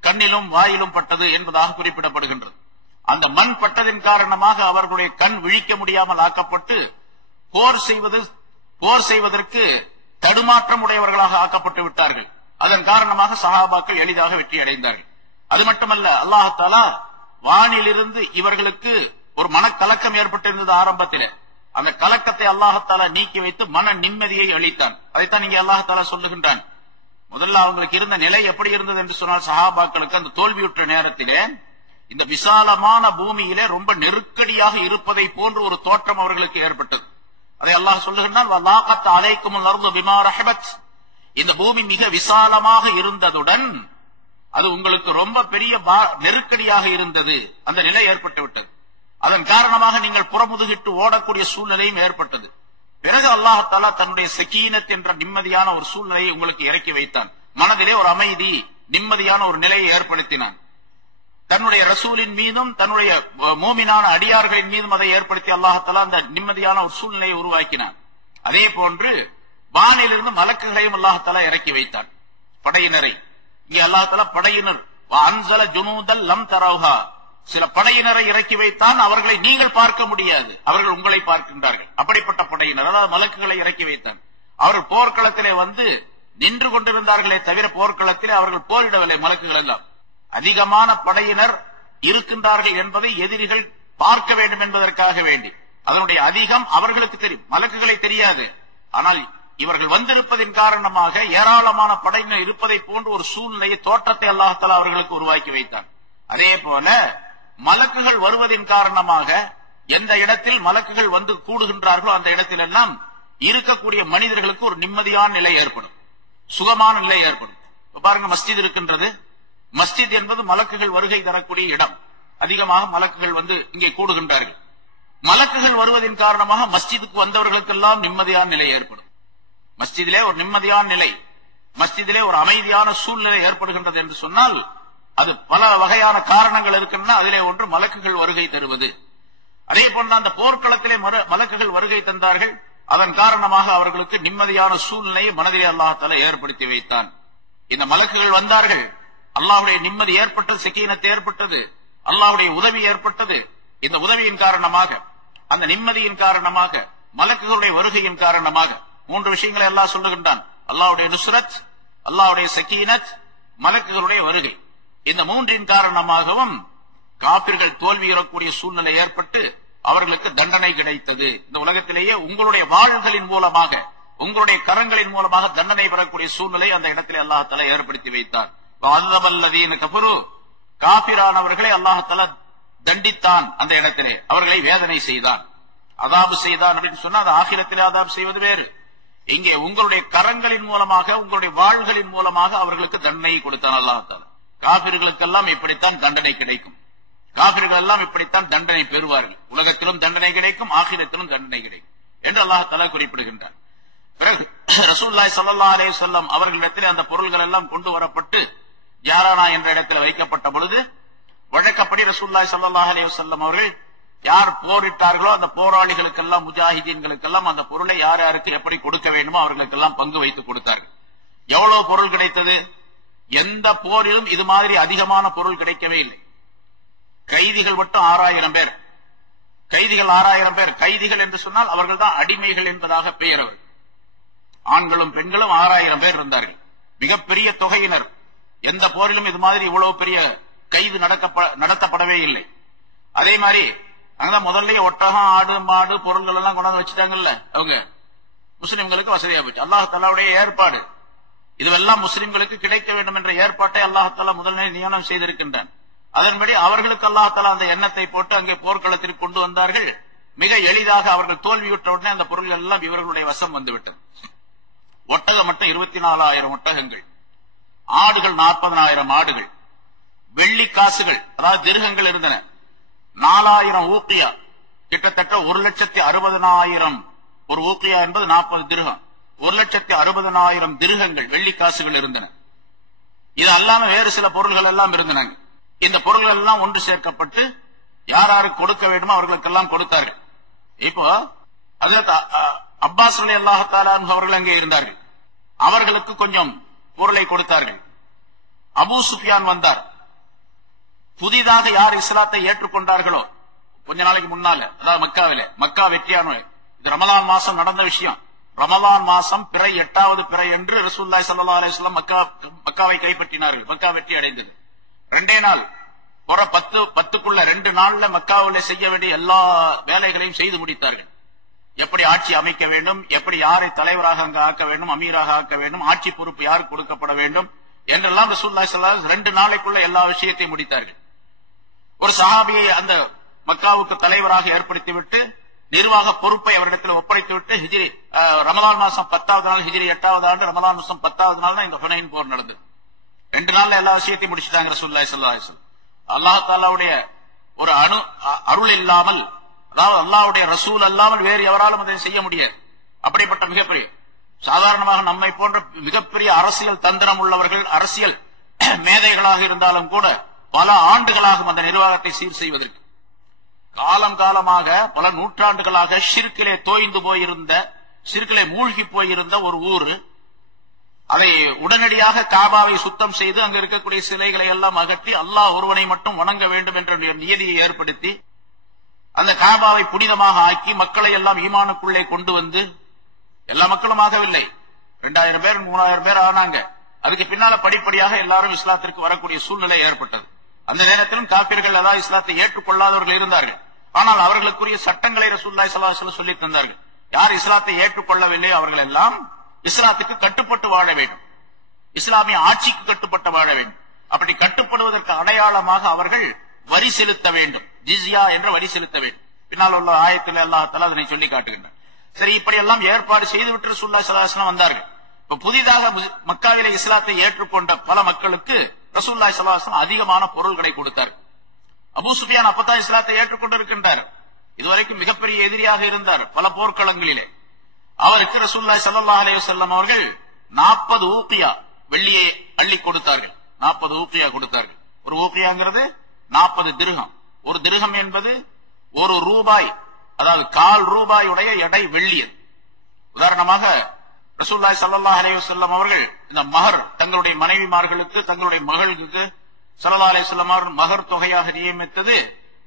கண்ணிலும் வாயிலும் பட்டது என்பதாக குறிப்பிடப்படுகின்றது. அந்த மண் பட்டதின் காரணமாக அவர்களுடைய கண் விழிக்க முடியாமல் ஆக்கப்பட்டு போர் செய்வதற்கு தடுமாற்றம் உடையவர்களாக ஆக்கப்பட்டு விட்டார்கள். அதன் காரணமாக சஹாபாக்கள் எளிதாக வெற்றி அடைந்தார்கள். அது மட்டுமல்ல, அல்லாஹ் தஆலா வானிலிருந்து இவர்களுக்கு ஒரு மனக்கலக்கம் ஏற்பட்டிருந்தது ஆரம்பத்தில். அந்த கலக்கத்தை அல்லாஹ் தஆலா நீக்கி வைத்து மன நிம்மதியை அளித்தான். அதைத்தான் இங்கே அல்லாஹ் தஆலா சொல்லுகின்றான். முதல்ல அவங்களுக்கு இருந்த நிலை எப்படி இருந்தது என்று சொன்னால், சஹாபாக்களுக்கு அந்த தோல்வியுற்ற நேரத்திலே இந்த விசாலமான பூமியிலே ரொம்ப நெருக்கடியாக இருப்பதை போன்று ஒரு தோற்றம் அவர்களுக்கு ஏற்பட்டது. அதை அல்லாஹ் சொல்லுகின்றான், வலாகத் அலைக்குமுல் அர்து பிமா ரஹபத். இந்த பூமி மிக விசாலமாக இருந்ததுடன் அது உங்களுக்கு ரொம்ப பெரிய நெருக்கடியாக இருந்தது. அந்த நிலை ஏற்பட்டு விட்டது. அதன் காரணமாக நீங்கள் புறமுதுகிட்டு ஓடக்கூடிய சூழ்நிலையும் ஏற்பட்டது. பிறகு அல்லாஹ் தஆலா தன்னுடைய சகீனத் என்ற நிம்மதியான ஒரு சூழ்நிலையை உங்களுக்கு இறக்கி வைத்தான். மனதிலே ஒரு அமைதி, நிம்மதியான ஒரு நிலையை ஏற்படுத்தினான். தன்னுடைய ரசூலின் மீதும் தன்னுடைய மூமினான அடியார்களின் மீதும் அதை ஏற்படுத்தி அல்லாஹ் தஆலா அந்த நிம்மதியான ஒரு சூழ்நிலையை உருவாக்கினான். அதே போன்று வானிலிருந்து மலக்குகளையும் அல்லாஹ் தஆலா இறக்கி வைத்தான், படையினரை. இங்கே அல்லாஹ் தஆலா படையினர் அன்ஸல ஜுனூதல் லம் தரௌஹா, சில படையினரை இறக்கி வைத்தான், அவர்களை நீங்கள் பார்க்க முடியாது, அவர்கள் உங்களை பார்க்கின்றார்கள். அப்படிப்பட்ட படையினர், அதாவது மலக்குகளை இறக்கி வைத்தான். அவர்கள் போர்க்களத்திலே வந்து நின்று கொண்டிருந்தார்களே தவிர போர்க்களத்திலே அவர்கள் போரிடவில்லை. மலக்குகள் எல்லாம் அதிகமான படையினர் இருக்கின்றார்கள் என்பதை எதிரிகள் பார்க்க வேண்டும் என்பதற்காக வேண்டி, அதனுடைய அதிகம் அவர்களுக்கு தெரியும், மலக்குகளை தெரியாது. ஆனால் இவர்கள் வந்திருப்பதின் காரணமாக ஏராளமான படையினர் இருப்பதை போன்று ஒரு சூழ்நிலையை, தோற்றத்தை அல்லாஹ் தஆலா அவர்களுக்கு உருவாக்கி வைத்தான். அதே போல மலக்குகள் வருவதின் காரணமாக எந்த இடத்தில் மலக்குகள் வந்து கூடுகின்றார்களோ அந்த இடத்தில் எல்லாம் இருக்கக்கூடிய மனிதர்களுக்கு ஒரு நிம்மதியான நிலை ஏற்படும், சுகமான நிலை ஏற்படும். பாருங்க, மஸ்ஜித் இருக்கின்றது. மஸ்ஜித் என்பது மலக்குகள் வருகை தரக்கூடிய இடம். அதிகமாக மலக்குகள் வந்து இங்கே கூடுகின்றார்கள். மலக்குகள் வருவதின் காரணமாக மஸ்ஜிதுக்கு வந்தவர்களுக்கெல்லாம் நிம்மதியான நிலை ஏற்படும். மஸ்ஜிதிலே ஒரு நிம்மதியான நிலை, மஸ்ஜிதிலே ஒரு அமைதியான சூழ்நிலை ஏற்படுகின்றது என்று சொன்னால் அது பல வகையான காரணங்கள் இருக்கின்றன. அதிலே ஒன்று மலக்குகள் வருகை தருவது. அதே போன்று அந்த போர்க்களத்திலே மலக்குகள் வருகை தந்தார்கள். அதன் காரணமாக அவர்களுக்கு நிம்மதியான சூழ்நிலையை மனதிலே அல்லாஹ் தஆலா ஏற்படுத்தி வைத்தான். இந்த மலக்குகள் வந்தார்கள், அல்லாஹ்வுடைய நிம்மதி ஏற்பட்டது, சகீனத் ஏற்பட்டது, அல்லாஹ்வுடைய உதவி ஏற்பட்டது. இந்த உதவியின் காரணமாக, அந்த நிம்மதியின் காரணமாக, மலக்குகளுடைய வருகையின் காரணமாக 3 விஷயங்களை அல்லாஹ் சொல்லுகின்றான். அல்லாஹ்வுடைய நுஸ்ரத், அல்லாஹ்வுடைய சகீனத், மலக்குகளுடைய வருகை. இந்த 3இன் காரணமாகவும் காபிர்கள் தோல்வியுறக்கூடிய சூழ்நிலை ஏற்பட்டு அவர்களுக்கு தண்டனை கிடைத்தது. இந்த உலகத்திலேயே உங்களுடைய வாழ்களின் மூலமாக, உங்களுடைய கரங்களின் மூலமாக தண்டனை பெறக்கூடிய சூழ்நிலை அந்த இடத்திலே அல்லாஹ் தஆலா ஏற்படுத்தி வைத்தார். காபிரானவர்களை அல்லாஹ் தஆலா தண்டித்தான். அந்த இடத்திலே அவர்களை வேதனை செய்தான், அதாபு செய்தான். அப்படின்னு சொன்னா அது ஆகிரத்திலே அதாபு செய்வது வேறு. இங்கே உங்களுடைய கரங்களின் மூலமாக, உங்களுடைய வாழ்களின் மூலமாக அவர்களுக்கு தண்டனையை கொடுத்தான் அல்லாஹ் தஆலா. காபிர்களுக்கெல்லாம் இப்படித்தான் தண்டனை கிடைக்கும், காபிர்கள் எல்லாம் இப்படித்தான் தண்டனை பெறுவார்கள். உலகத்திலும் தண்டனை கிடைக்கும், ஆகிரத்திலும் தண்டனை கிடைக்கும் என்று அல்லாஹ் தஆலா குறிப்பிடுகின்றார். பிறகு ரசூலுல்லாஹி ஸல்லல்லாஹு அலைஹி வஸல்லம் அவர்களிடத்தில் அந்த பொருள்கள் எல்லாம் கொண்டு வரப்பட்டு ஜாரானா என்ற இடத்தில் வைக்கப்பட்ட பொழுது, வழக்கப்படி ரசூலுல்லாஹி ஸல்லல்லாஹு அலைஹி வஸல்லம் அவர்கள் யார் போரிட்டார்களோ அந்த போராளிகளுக்கெல்லாம், முஜாஹிதீன்களுக்கெல்லாம் அந்த பொருளை யார் யாருக்கு எப்படி கொடுக்க வேண்டுமோ அவர்களுக்கெல்லாம் பங்கு வைத்து கொடுத்தார்கள். எவ்வளவு பொருள் கிடைத்தது? எந்த போரிலும் இது மாதிரி அதிகமான பொருள் கிடைக்கவே இல்லை. கைதிகள் மட்டும் 6000 பேர். கைதிகள் 6000 பேர். கைதிகள் என்று சொன்னால் அவர்கள் தான் அடிமைகள் என்பதாக பெயர். அவர்கள் ஆண்களும் பெண்களும் 6000 பேர் இருந்தார்கள். மிகப்பெரிய தொகையினர். எந்த போரிலும் இது மாதிரி இவ்வளவு பெரிய கைது நடத்தப்படவே இல்லை. அதே மாதிரி அங்கதான் முதல்ல ஒட்டகம், ஆடு, மாடு பொருள்கள் எல்லாம் கொண்டாந்து வச்சுட்டாங்கல்ல, அவங்க முஸ்லிம்களுக்கு வசதியா போச்சு. அல்லாஹ் தஆலாவுடைய ஏற்பாடு. இதுவெல்லாம் முஸ்லிம்களுக்கு கிடைக்க வேண்டும் என்ற ஏற்பாட்டை அல்லாஹ் தஆலா முதல்ல நியமனம் செய்திருக்கின்றான். அதன்படி அவர்களுக்கு அல்லாஹ் தஆலா அந்த எண்ணத்தை போட்டு அங்கே போர்க்களத்திற்கு கொண்டு வந்தார்கள். மிக எளிதாக அவர்கள் தோல்வியுற்ற உடனே அந்த பொருள்கள் எல்லாம் இவர்களுடைய வசம் வந்துவிட்டது. ஒட்டகம் மட்டும் 24000 ஒட்டகங்கள், ஆடுகள் 40000 ஆடுகள், வெள்ளி காசுகள் அதாவது திருகங்கள் இருந்தன 4000 ஊக்கியா, கிட்டத்தட்ட 1,60,000. ஒரு ஊக்கியா என்பது 40 திருகம். 1,60,000 திருகங்கள், வெள்ளி காசுகள் இருந்தன. இது அல்லாம வேறு சில பொருள்கள் எல்லாம் இருந்தன. இந்த பொருள்கள் எல்லாம் ஒன்று சேர்க்கப்பட்டு யார் யாருக்கு கொடுக்க வேண்டுமோ அவர்களுக்கெல்லாம் கொடுத்தார்கள். இப்போ அப்பாஸ் ரலியல்லாஹு தஆலா அன்ஹு அவர்கள் அங்கே இருந்தார்கள். அவர்களுக்கு கொஞ்சம் பொருளை கொடுத்தார்கள். அபூ சுஃபியான் வந்தார். புதிதாக யார் இஸ்லாத்தை ஏற்றுக்கொண்டார்களோ கொஞ்ச நாளைக்கு முன்னால, அதாவது மக்காவிலே, மக்கா வெற்றியான, இது ரமலான் மாசம் நடந்த விஷயம். ரமலான் மாசம் பிறை 8வது பிறை என்று ரசூலுல்லாஹி ஸல்லல்லாஹு அலைஹி வஸல்லம் மக்காவை கைப்பற்றினார்கள். மக்கா வெற்றி அடைந்தது. 2 நாள், ஒரு 10க்குள்ள 2 நாள்ல மக்காவிலே செய்ய வேண்டிய எல்லா வேலைகளையும் செய்து முடித்தார்கள். எப்படி ஆட்சி அமைக்க வேண்டும், எப்படி யாரை தலைவராக அங்கு ஆக்க வேண்டும், அமீராக ஆக்க வேண்டும், ஆட்சி பொறுப்பு யாருக்கு கொடுக்கப்பட வேண்டும் என்றெல்லாம் ரசூலுல்லாஹி ஸல்லல்லாஹு அலைஹி வஸல்லம் 2 நாளைக்குள்ள எல்லா விஷயத்தையும் முடித்தார்கள். ஒரு சஹாபியை அந்த மக்காவுக்கு தலைவராக ஏற்படுத்திவிட்டு நிர்வாக பொறுப்பை அவரிடத்தில் ஒப்படைத்துவிட்டு ஹிஜ்ரி ரமலான் மாசம் 10வது நாள், ஹிஜ்ரி 8வது ஆண்டு ரமலான் மாசம் 10வது நாள் தான் இந்த ஹுனைன் போர் நடந்தது. 2 நாள்ல எல்லா விஷயத்தையும் முடிச்சுட்டாங்க ரசூலுல்லாஹி ஸல்லல்லாஹு அலைஹி வஸல்லம். அல்லாஹ் தஆலாவுடைய ஒரு அருள் இல்லாமல், அதாவது அல்லாஹ்வுடைய ரசூல் அல்லாமல் வேறு எவராலும் அதை செய்ய முடியாது. அப்படிப்பட்ட மிகப்பெரிய, சாதாரணமாக நம்மை போன்ற மிகப்பெரிய அரசியல் தந்திரம் உள்ளவர்கள், அரசியல் மேதைகளாக இருந்தாலும் கூட பல ஆண்டுகளாகும் அந்த நிர்வாகத்தை சீர் செய்வதற்கு. காலம் காலமாக பல நூற்றாண்டுகளாக ஷிர்கிலே தோய்ந்து போயிருந்த, ஷிர்கிலே மூழ்கி போயிருந்த ஒரு ஊரு, அதை உடனடியாக காபாவை சுத்தம் செய்து அங்க இருக்கக்கூடிய சிலைகளை எல்லாம் அகற்றி அல்லாஹ் ஒருவனை மட்டும் வணங்க வேண்டும் என்ற நியதியை ஏற்படுத்தி அந்த காபாவை புனிதமாக ஆக்கி மக்களை எல்லாம் ஈமானுக்குள்ளே கொண்டு வந்து, எல்லா மக்களும் ஆகவில்லை, 2000 பேர் 3000 பேர் ஆனாங்க. அதுக்கு பின்னால படிப்படியாக எல்லாரும் இஸ்லாத்திற்கு வரக்கூடிய சூழ்நிலை ஏற்பட்டது. அந்த நேரத்திலும் காபிர்கள் அதாவது இஸ்லாத்தை ஏற்றுக்கொள்ளாதவர்கள் இருந்தார்கள். ஆனால் அவர்களுக்குரிய சட்டங்களை ரசூலுல்லாஹி ஸல்லல்லாஹு அலைஹி வஸல்லம் சொல்லித் தந்தார்கள். யார் இஸ்லாத்தை ஏற்றுக்கொள்ளவில்லை அவர்கள் எல்லாம் இஸ்லாத்துக்கு கட்டுப்பட்டு வாழ வேண்டும், இஸ்லாமிய ஆட்சிக்கு கட்டுப்பட்டு வாழ வேண்டும். அப்படி கட்டுப்படுவதற்கு அடையாளமாக அவர்கள் வரி செலுத்த வேண்டும், ஜிஸ்யா என்ற வரி செலுத்த வேண்டும். பின்னால் உள்ள ஆயத்தில் அல்லாஹ் தஆலா அதனை சொல்லி காட்டுகின்றார். சரி, இப்படி எல்லாம் ஏற்பாடு செய்துவிட்டு ரசூலுல்லாஹி ஸல்லல்லாஹு அலைஹி வஸல்லம் வந்தார்கள். இப்ப புதிதாக மக்காவிலே இஸ்லாத்தை ஏற்றுக்கொண்ட பல மக்களுக்கு ரசூலுல்லாஹி ஸல்லல்லாஹு அலைஹி வஸல்லம் அதிகமான பொருள்களை கொடுத்தார். அபூ சுஃபியான் அப்பதான் இஸ்லாத்தை ஏற்றுக்கொண்டிருக்கின்றார். இதுவரைக்கும் மிகப்பெரிய எதிரியாக இருந்தார் பல போர்க்களங்களிலே. அவருக்கு ரசூலுல்லாஹி ஸல்லல்லாஹு அலைஹி வஸல்லம் அவர்கள் 40 ஊக்கியா வெள்ளியை அள்ளி கொடுத்தார்கள். 40 ஊக்கியா கொடுத்தார்கள். ஒரு ஊக்கியாங்கிறது 40 திர்ஹம். ஒரு திர்ஹம் என்பது ஒரு ரூபாய், அதாவது 1/4 ரூபாயுடைய எடை வெள்ளியது. உதாரணமாக ரசூலுல்லாஹி ஸல்லல்லாஹு அலைஹி வஸல்லம் அவர்கள் இந்த மஹர் தங்களுடைய மனைவிமார்களுக்கு, தங்களுடைய மகளுக்கு ஸல்லல்லாஹு அலைஹி வஸல்லம் அவர்கள் மஹர் தொகையாக நியமித்தது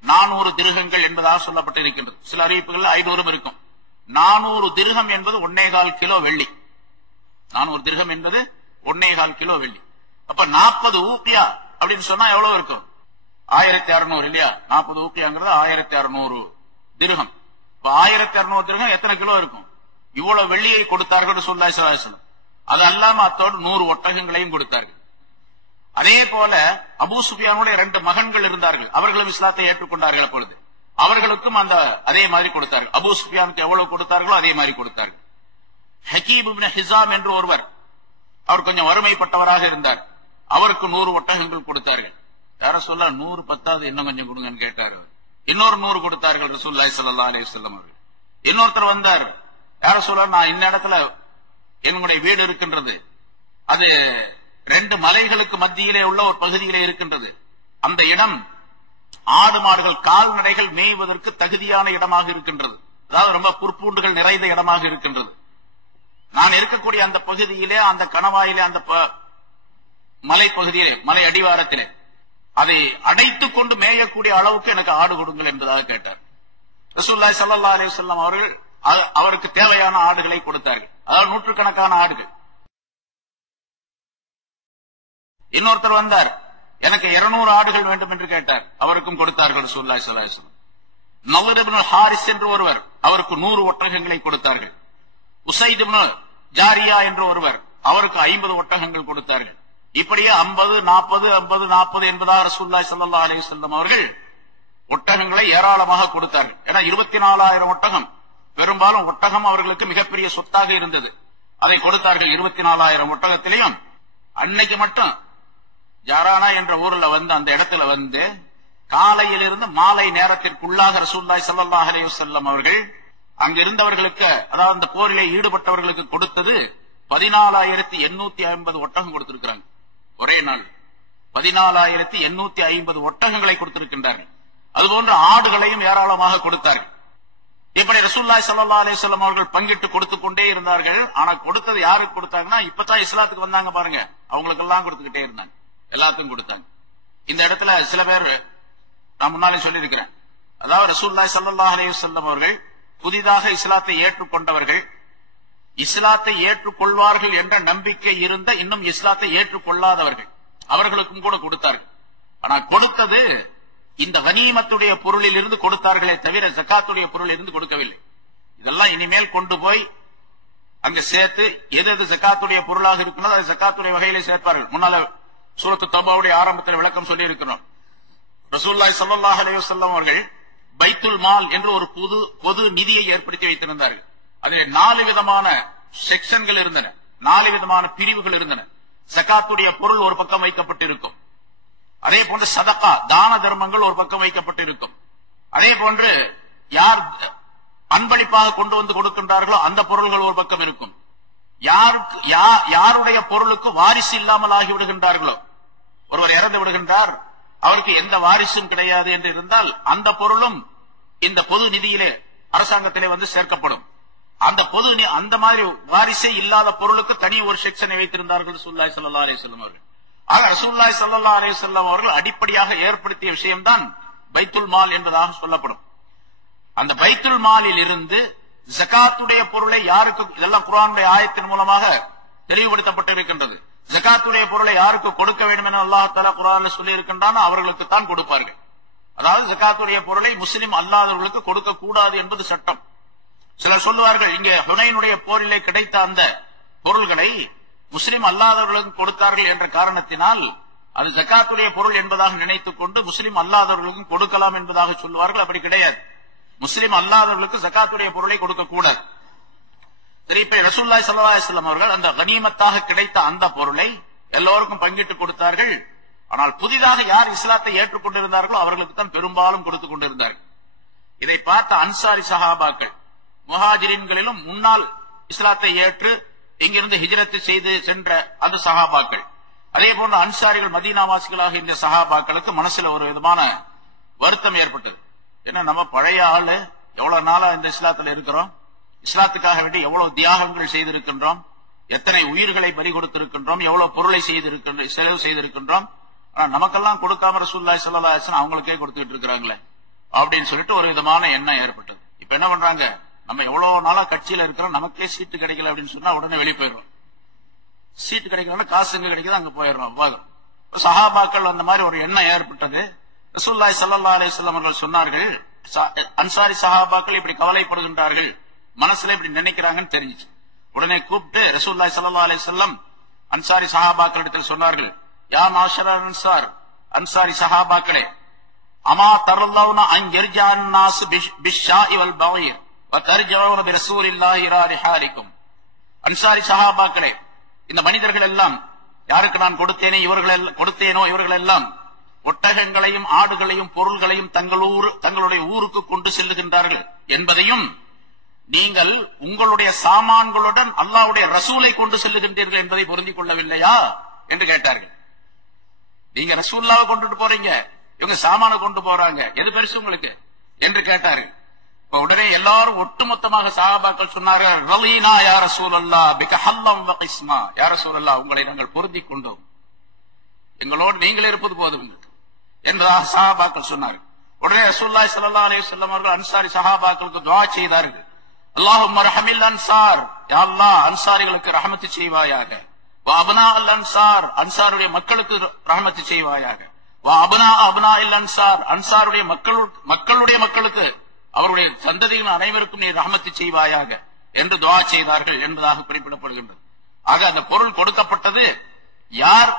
400 திர்ஹங்கள் என்பதாக சொல்லப்பட்டிருக்கின்றது. சில அறிவிப்புகள் 500 இருக்கும். 400 திர்ஹம் என்பது 1.25 கிலோ வெள்ளி. 400 திர்ஹம் என்பது 1.25 கிலோ வெள்ளி. அப்ப 40 ஊக்கியா அப்படின்னு சொன்னா எவ்வளவு இருக்கும்? 1600 இல்லையா? 40 ஊக்கியாங்கிறது 1600 திர்ஹம். இப்ப 1600 திர்ஹம் எத்தனை கிலோ இருக்கும்? இவ்வளவு வெள்ளியை கொடுத்தார்கள் ரசூலுல்லாஹி ஸல்லல்லாஹு அலைஹி வஸல்லம். அது அல்லாம அத்தோடு 100 ஒட்டகங்களையும் கொடுத்தார்கள். அதே போல அபூ சுஃபியானுடைய 2 மகன்கள் இருந்தார்கள். அவர்களும் இஸ்லாத்தை ஏற்றுக்கொண்டார்கள். அப்பொழுது அவர்களுக்கும் அதே மாதிரி கொடுத்தார்கள். அபூ சுஃபியானுக்கு எவ்வளவு கொடுத்தார்களோ அதே மாதிரி கொடுத்தார்கள். ஹக்கீம் இப்னு ஹிஸாம் என்று ஒருவர், அவர் கொஞ்சம் வறுமைப்பட்டவராக இருந்தார். அவருக்கு 100 ஒட்டகங்கள் கொடுத்தார்கள். யாரும் சொல்ல 100 பத்தாவது, இன்னும் கொஞ்சம் கொடுங்கன்னு கேட்டார். இன்னொரு 100 கொடுத்தார்கள் ரசூலுல்லாஹி ஸல்லல்லாஹு அலைஹி வஸல்லம் அவர்கள். இன்னொருத்தர் வந்தார். யாரும் சொல்ல, நான் இந்த இடத்துல என்னுடைய வீடு இருக்கின்றது, அது 2 மலைகளுக்கு மத்தியிலே உள்ள ஒரு பகுதியிலே இருக்கின்றது. அந்த இடம் ஆடு மாடுகள் கால்நடைகள் மேய்வதற்கு தகுதியான இடமாக இருக்கின்றது. அதாவது ரொம்ப புற்பூண்டுகள் நிறைந்த இடமாக இருக்கின்றது. நான் இருக்கக்கூடிய அந்த பகுதியிலே, அந்த கணவாயிலே, அந்த மலை பகுதியிலே, மலை அடிவாரத்திலே அதை அடைத்துக் கொண்டு மேயக்கூடிய அளவுக்கு எனக்கு ஆடு கொடுங்கள் என்பதாக கேட்டார். ரசூலுல்லாஹி ஸல்லல்லாஹு அலைஹி வஸல்லம் அவர்கள் அவருக்கு தேவையான ஆடுகளை கொடுத்தார்கள். அதாவது நூற்றுக்கணக்கான ஆடுகள். இன்னொருத்தர் வந்தார், எனக்கு 200 ஆடுகள் வேண்டும் என்று கேட்டார். அவருக்கும் கொடுத்தார்கள் ரசூலுல்லாஹி ஸல்லல்லாஹு அலைஹி வஸல்லம். நவ்ர் இப்னு ஹாரிஸ் என்று ஒருவர், அவருக்கு 100 ஒட்டகங்களை கொடுத்தார்கள். உசைத் இப்னு ஜாரியா என்று ஒருவர், அவருக்கு 50 ஒட்டகங்கள் கொடுத்தார்கள். இப்படியே 50 40 50 40 என்பதாக ரசூலுல்லாஹி ஸல்லல்லாஹு அலைஹி வஸல்லம் அவர்கள் ஒட்டகங்களை ஏராளமாக கொடுத்தார்கள். ஏன்னா 24,000 ஒட்டகம், பெரும்பாலும் ஒட்டகம் அவர்களுக்கு மிகப்பெரிய சொத்தாக இருந்தது. அதை கொடுத்தார்கள். 24,000 ஒட்டகத்திலையும் அன்னைக்கு மட்டும் ஜாரானா என்ற ஊர்ல வந்து, அந்த இடத்துல வந்து காலையிலிருந்து மாலை நேரத்திற்குள்ளாக ரசூலுல்லாஹி ஸல்லல்லாஹு அலைஹி வஸல்லம் அவர்கள் அங்க இருந்தவர்களுக்கு, அதாவது அந்த போரிலே ஈடுபட்டவர்களுக்கு கொடுத்தது 14,850 ஒட்டகம் கொடுத்திருக்கிறாங்க. ஒரே நாள் 14,850 ஒட்டகங்களை கொடுத்திருக்கின்றார்கள். அதுபோன்ற ஆடுகளையும் ஏராளமாக கொடுத்தார்கள். இப்படி ரசூலுல்லாஹி ஸல்லல்லாஹு அலைஹி வஸல்லம் அவர்கள் பங்கிட்டு கொடுத்துக் கொண்டே இருந்தார்கள். ஆனா கொடுத்தது யாருக்கு கொடுத்தாங்கன்னா, இப்பதான் இஸ்லாத்துக்கு வந்தாங்க பாருங்க, அவங்களுக்கு எல்லாம் கொடுத்துக்கிட்டே இருந்தாங்க, எல்லாத்துக்கும் கொடுத்தாங்க. இந்த இடத்துல சில பேர் நான் முன்னாலே சொல்லி இருக்கிறேன், அதாவது ரசூலுல்லாஹி ஸல்லல்லாஹு அலைஹி வஸல்லம் அவர்கள் புதிதாக இஸ்லாத்தை ஏற்றுக்கொண்டவர்கள், இஸ்லாத்தை ஏற்றுக்கொள்வார்கள் என்ற நம்பிக்கை இருந்த இன்னும் இஸ்லாத்தை ஏற்றுக்கொள்ளாதவர்கள், அவர்களுக்கும் கூட கொடுத்தார்கள். ஆனா கொடுத்தது இந்த கனீமத்துடைய பொருளில் இருந்து கொடுத்தார்களே தவிர ஜகாத்துடைய பொருளில் இருந்து கொடுக்கவில்லை. இதெல்லாம் இனிமேல் கொண்டு போய் அங்கு சேர்த்து எது ஜகாத்துடைய பொருளாக இருக்கிறதோ அதை ஜகாத்துடைய வகையிலே சேர்ப்பார்கள். முன்னால சூரத்து தௌபாவுடைய ஆரம்பத்தில் விளக்கம் சொல்லி இருக்கிறோம். ரசூலுல்லாஹி ஸல்லல்லாஹு அலைஹி வஸல்லம் அவர்கள் பைத்துல் மால் என்று ஒரு பொது நிதியை ஏற்படுத்தி வைத்திருந்தார்கள். அதில் 4 விதமான செக்ஷன்கள் இருந்தன, 4 விதமான பிரிவுகள் இருந்தன. ஜகாத்துடைய பொருள் ஒரு பக்கம் வைக்கப்பட்டிருக்கும், அதே போன்று சதகா தான தர்மங்கள் ஒரு பக்கம் வைக்கப்பட்டிருக்கும், அதே போன்று யார் அன்பளிப்பாக கொண்டு வந்து கொடுக்கின்றார்களோ அந்த பொருள்கள் ஒரு பக்கம் இருக்கும். யாருடைய பொருளுக்கு வாரிசு இல்லாமல் ஆகிவிடுகின்றார்களோ, ஒருவர் இறந்து விடுகின்றார், அவருக்கு எந்த வாரிசும் கிடையாது என்று இருந்தால் அந்த பொருளும் இந்த பொது நிதியிலே அரசாங்கத்திலே வந்து சேர்க்கப்படும். அந்த மாதிரி வாரிசே இல்லாத பொருளுக்கு தனி ஒரு செக்ஷனை வைத்திருந்தார்கள் ரசூலுல்லாஹி ஸல்லல்லாஹு அலைஹி வஸல்லம் அவர்கள். ஆக ரசூலுல்லாஹி ஸல்லல்லாஹு அலைஹி வஸல்லம் அவர்கள் அடிப்படையாக ஏற்படுத்திய விஷயம்தான் பைத்துல் மால் என்பதாக சொல்லப்படும். அந்த பைத்துல் மாலில் இருந்து ஜகாத்துடைய பொருளை யாருக்கு, இதெல்லாம் குர்ஆனுடைய ஆயத்தின் மூலமாக தெளிவுபடுத்தப்பட்டிருக்கின்றது. ஜகாத்துடைய பொருளை யாருக்கு கொடுக்க வேண்டும் என அல்லாஹ் தஆலா குர்ஆனில் சொல்லி இருக்கின்றானோ அவர்களுக்கு தான் கொடுப்பார்கள். அதாவது ஜகாத்துடைய பொருளை முஸ்லிம் அல்லாதவர்களுக்கு கொடுக்க கூடாது என்பது சட்டம். சிலர் சொல்லுவார்கள், இங்கே ஹுனைனுடைய போரிலே கிடைத்த அந்த பொருள்களை முஸ்லிம் அல்லாதவர்களுக்கு கொடுத்தார்கள் என்ற காரணத்தினால் அது ஜகாத்துடைய பொருள் என்பதாக நினைத்துக் கொண்டு முஸ்லிம் அல்லாதவர்களுக்கும் கொடுக்கலாம் என்பதாக சொல்லுவார்கள். அப்படி கிடையாது. முஸ்லிம் அல்லாதவர்களுக்கு ஜகாத்துடைய பொருளை கொடுக்க கூடாது. இப்ப ரசூலுல்லாஹி ஸல்லல்லாஹு அலைஹி வஸல்லம் அவர்கள் அந்த கனிமத்தாக கிடைத்த அந்த பொருளை எல்லோருக்கும் பங்கிட்டு கொடுத்தார்கள். ஆனால் புதிதாக யார் இஸ்லாத்தை ஏற்றுக்கொண்டிருந்தார்களோ அவர்களுக்கு தான் பெரும்பாலும் கொடுத்துக் கொண்டிருந்தார்கள். இதை பார்த்த அன்சாரி சஹாபாக்கள், முஹாஜிரின்களிலும் முன்னால் இஸ்லாத்தை ஏற்று இங்கிருந்து ஹிஜ்ரத் செய்து சென்ற அந்த சஹாபாக்கள், அதே போன்ற அன்சாரிகள் மதீனாவாசிகளாக இந்த சஹாபாக்களுக்கு மனசுல ஒரு விதமான வருத்தம் ஏற்பட்டது. ஏன்னா நம்ம பழைய ஆளு, எவ்வளவு நாளா இந்த இஸ்லாத்துல இருக்கிறோம், இஸ்லாத்துக்காக வேண்டி எவ்வளவு தியாகங்கள் செய்திருக்கின்றோம், எத்தனை உயிர்களை பறி கொடுத்திருக்கின்றோம், எவ்வளவு பொருளை செலவு செய்திருக்கின்றோம், ஆனா நமக்கெல்லாம் கொடுக்காம ரசூலுல்லாஹி ஸல்லல்லாஹு அலைஹி வஸல்லம் அவங்களுக்கே கொடுத்துட்டு இருக்காங்களே அப்படின்னு சொல்லிட்டு ஒரு விதமான எண்ணம் ஏற்பட்டது. இப்ப என்ன பண்றாங்க, நம்ம எவ்வளவு நாளா கட்சியில இருக்கிறோம், நமக்கே சீட்டு கிடைக்கல அப்படின்னு சொன்னா உடனே வெளியே போயிடுறோம். சீட்டு கிடைக்கலன்னா காசு எங்க கிடைக்குது அங்க போயிடுறோம். சஹாபாக்கள் அந்த மாதிரி ஒரு எண்ணம் ஏற்பட்டது. ரசூலுல்லாஹி ஸல்லல்லாஹு அலைஹி வஸல்லம் அவர்கள் சொன்னார்கள், அன்சாரி சஹாபாக்கள் இப்படி கவலைப்படுகின்றார்கள், மனசுல இப்படி நினைக்கிறாங்கன்னு தெரிஞ்சிச்சு. உடனே கூப்பிட்டு ரசூலுல்லாஹி ஸல்லல்லாஹு அலைஹி வஸல்லம் அன்சாரி சஹாபாக்களிடத்தில் சொன்னார்கள், யா மாஷரல் அன்சார், அன்சாரி சஹாபாக்களே, அமா தரல்லவுன அன் யர்ஜான் நாஸ் பிஷ்ஷாஇ வல் பகீர் வ தர்ஜவுன பிரசூலில்லாஹி இலா ரிஹாலிக்கும். அன்சாரி சஹாபாக்களே, இந்த மனிதர்கள் எல்லாம் யாருக்கு நான் கொடுத்தேனோ இவர்கள் எல்லாம் ஒட்டகங்களையும் ஆடுகளையும் பொருள்களையும் தங்களுடைய ஊருக்கு கொண்டு செல்லுகின்றார்கள் என்பதையும், நீங்கள் உங்களுடைய சாமான்களுடன் அல்லாஹ்வுடைய ரசூலை கொண்டு செல்லுகின்றீர்கள் என்பதை பொருந்திக் கொள்ளவில்லையா என்று கேட்டார்கள். நீங்க ரசூலுல்லாஹ்வை கொண்டுட்டு போறீங்க, இவங்க சாமான கொண்டு போறாங்க, எது பெருசு உங்களுக்கு என்று கேட்டார்கள். உடனே எல்லாரும் ஒட்டுமொத்தமாக சஹாபாக்கள் சொன்னார்கள், ரலீனா யா ரசூலல்லாஹ் பிக ஹல்லம் வ கிஸ்மா, யா ரசூலல்லாஹ் உங்களை நாங்கள் பொருந்திக் கொண்டோம், எங்களோடு நீங்கள் இருப்பது போதும் என்பதாக சஹாபாக்கள் சொன்னார்கள். உடனே ரசூலுல்லாஹி ஸல்லல்லாஹு அலைஹி வஸல்லம் அவர்கள் அன்சாரி சஹாபாக்களுக்கு துஆ செய்தார்கள். அல்லாஹும்ம ரஹமில் அன்சார், யா அல்லாஹ் அன்சாரிகளுக்கு ரஹமத்து செய்வாயாக, வ அப்னாஅல் அன்சார் அன்சாருடைய மக்களுக்கு ரஹமத்து செய்வாயாக, வ அப்னாஇல் அன்சார் அன்சாருடைய மக்களுடைய மக்களுக்கு அவருடைய சந்ததியின் அனைவருக்கும் நீ ரஹமத்து செய்வாயாக என்று துஆ செய்தார்கள் என்பதாக குறிப்பிடப்படுகின்றது. ஆக அந்த பொருள் கொடுக்கப்பட்டது, யார்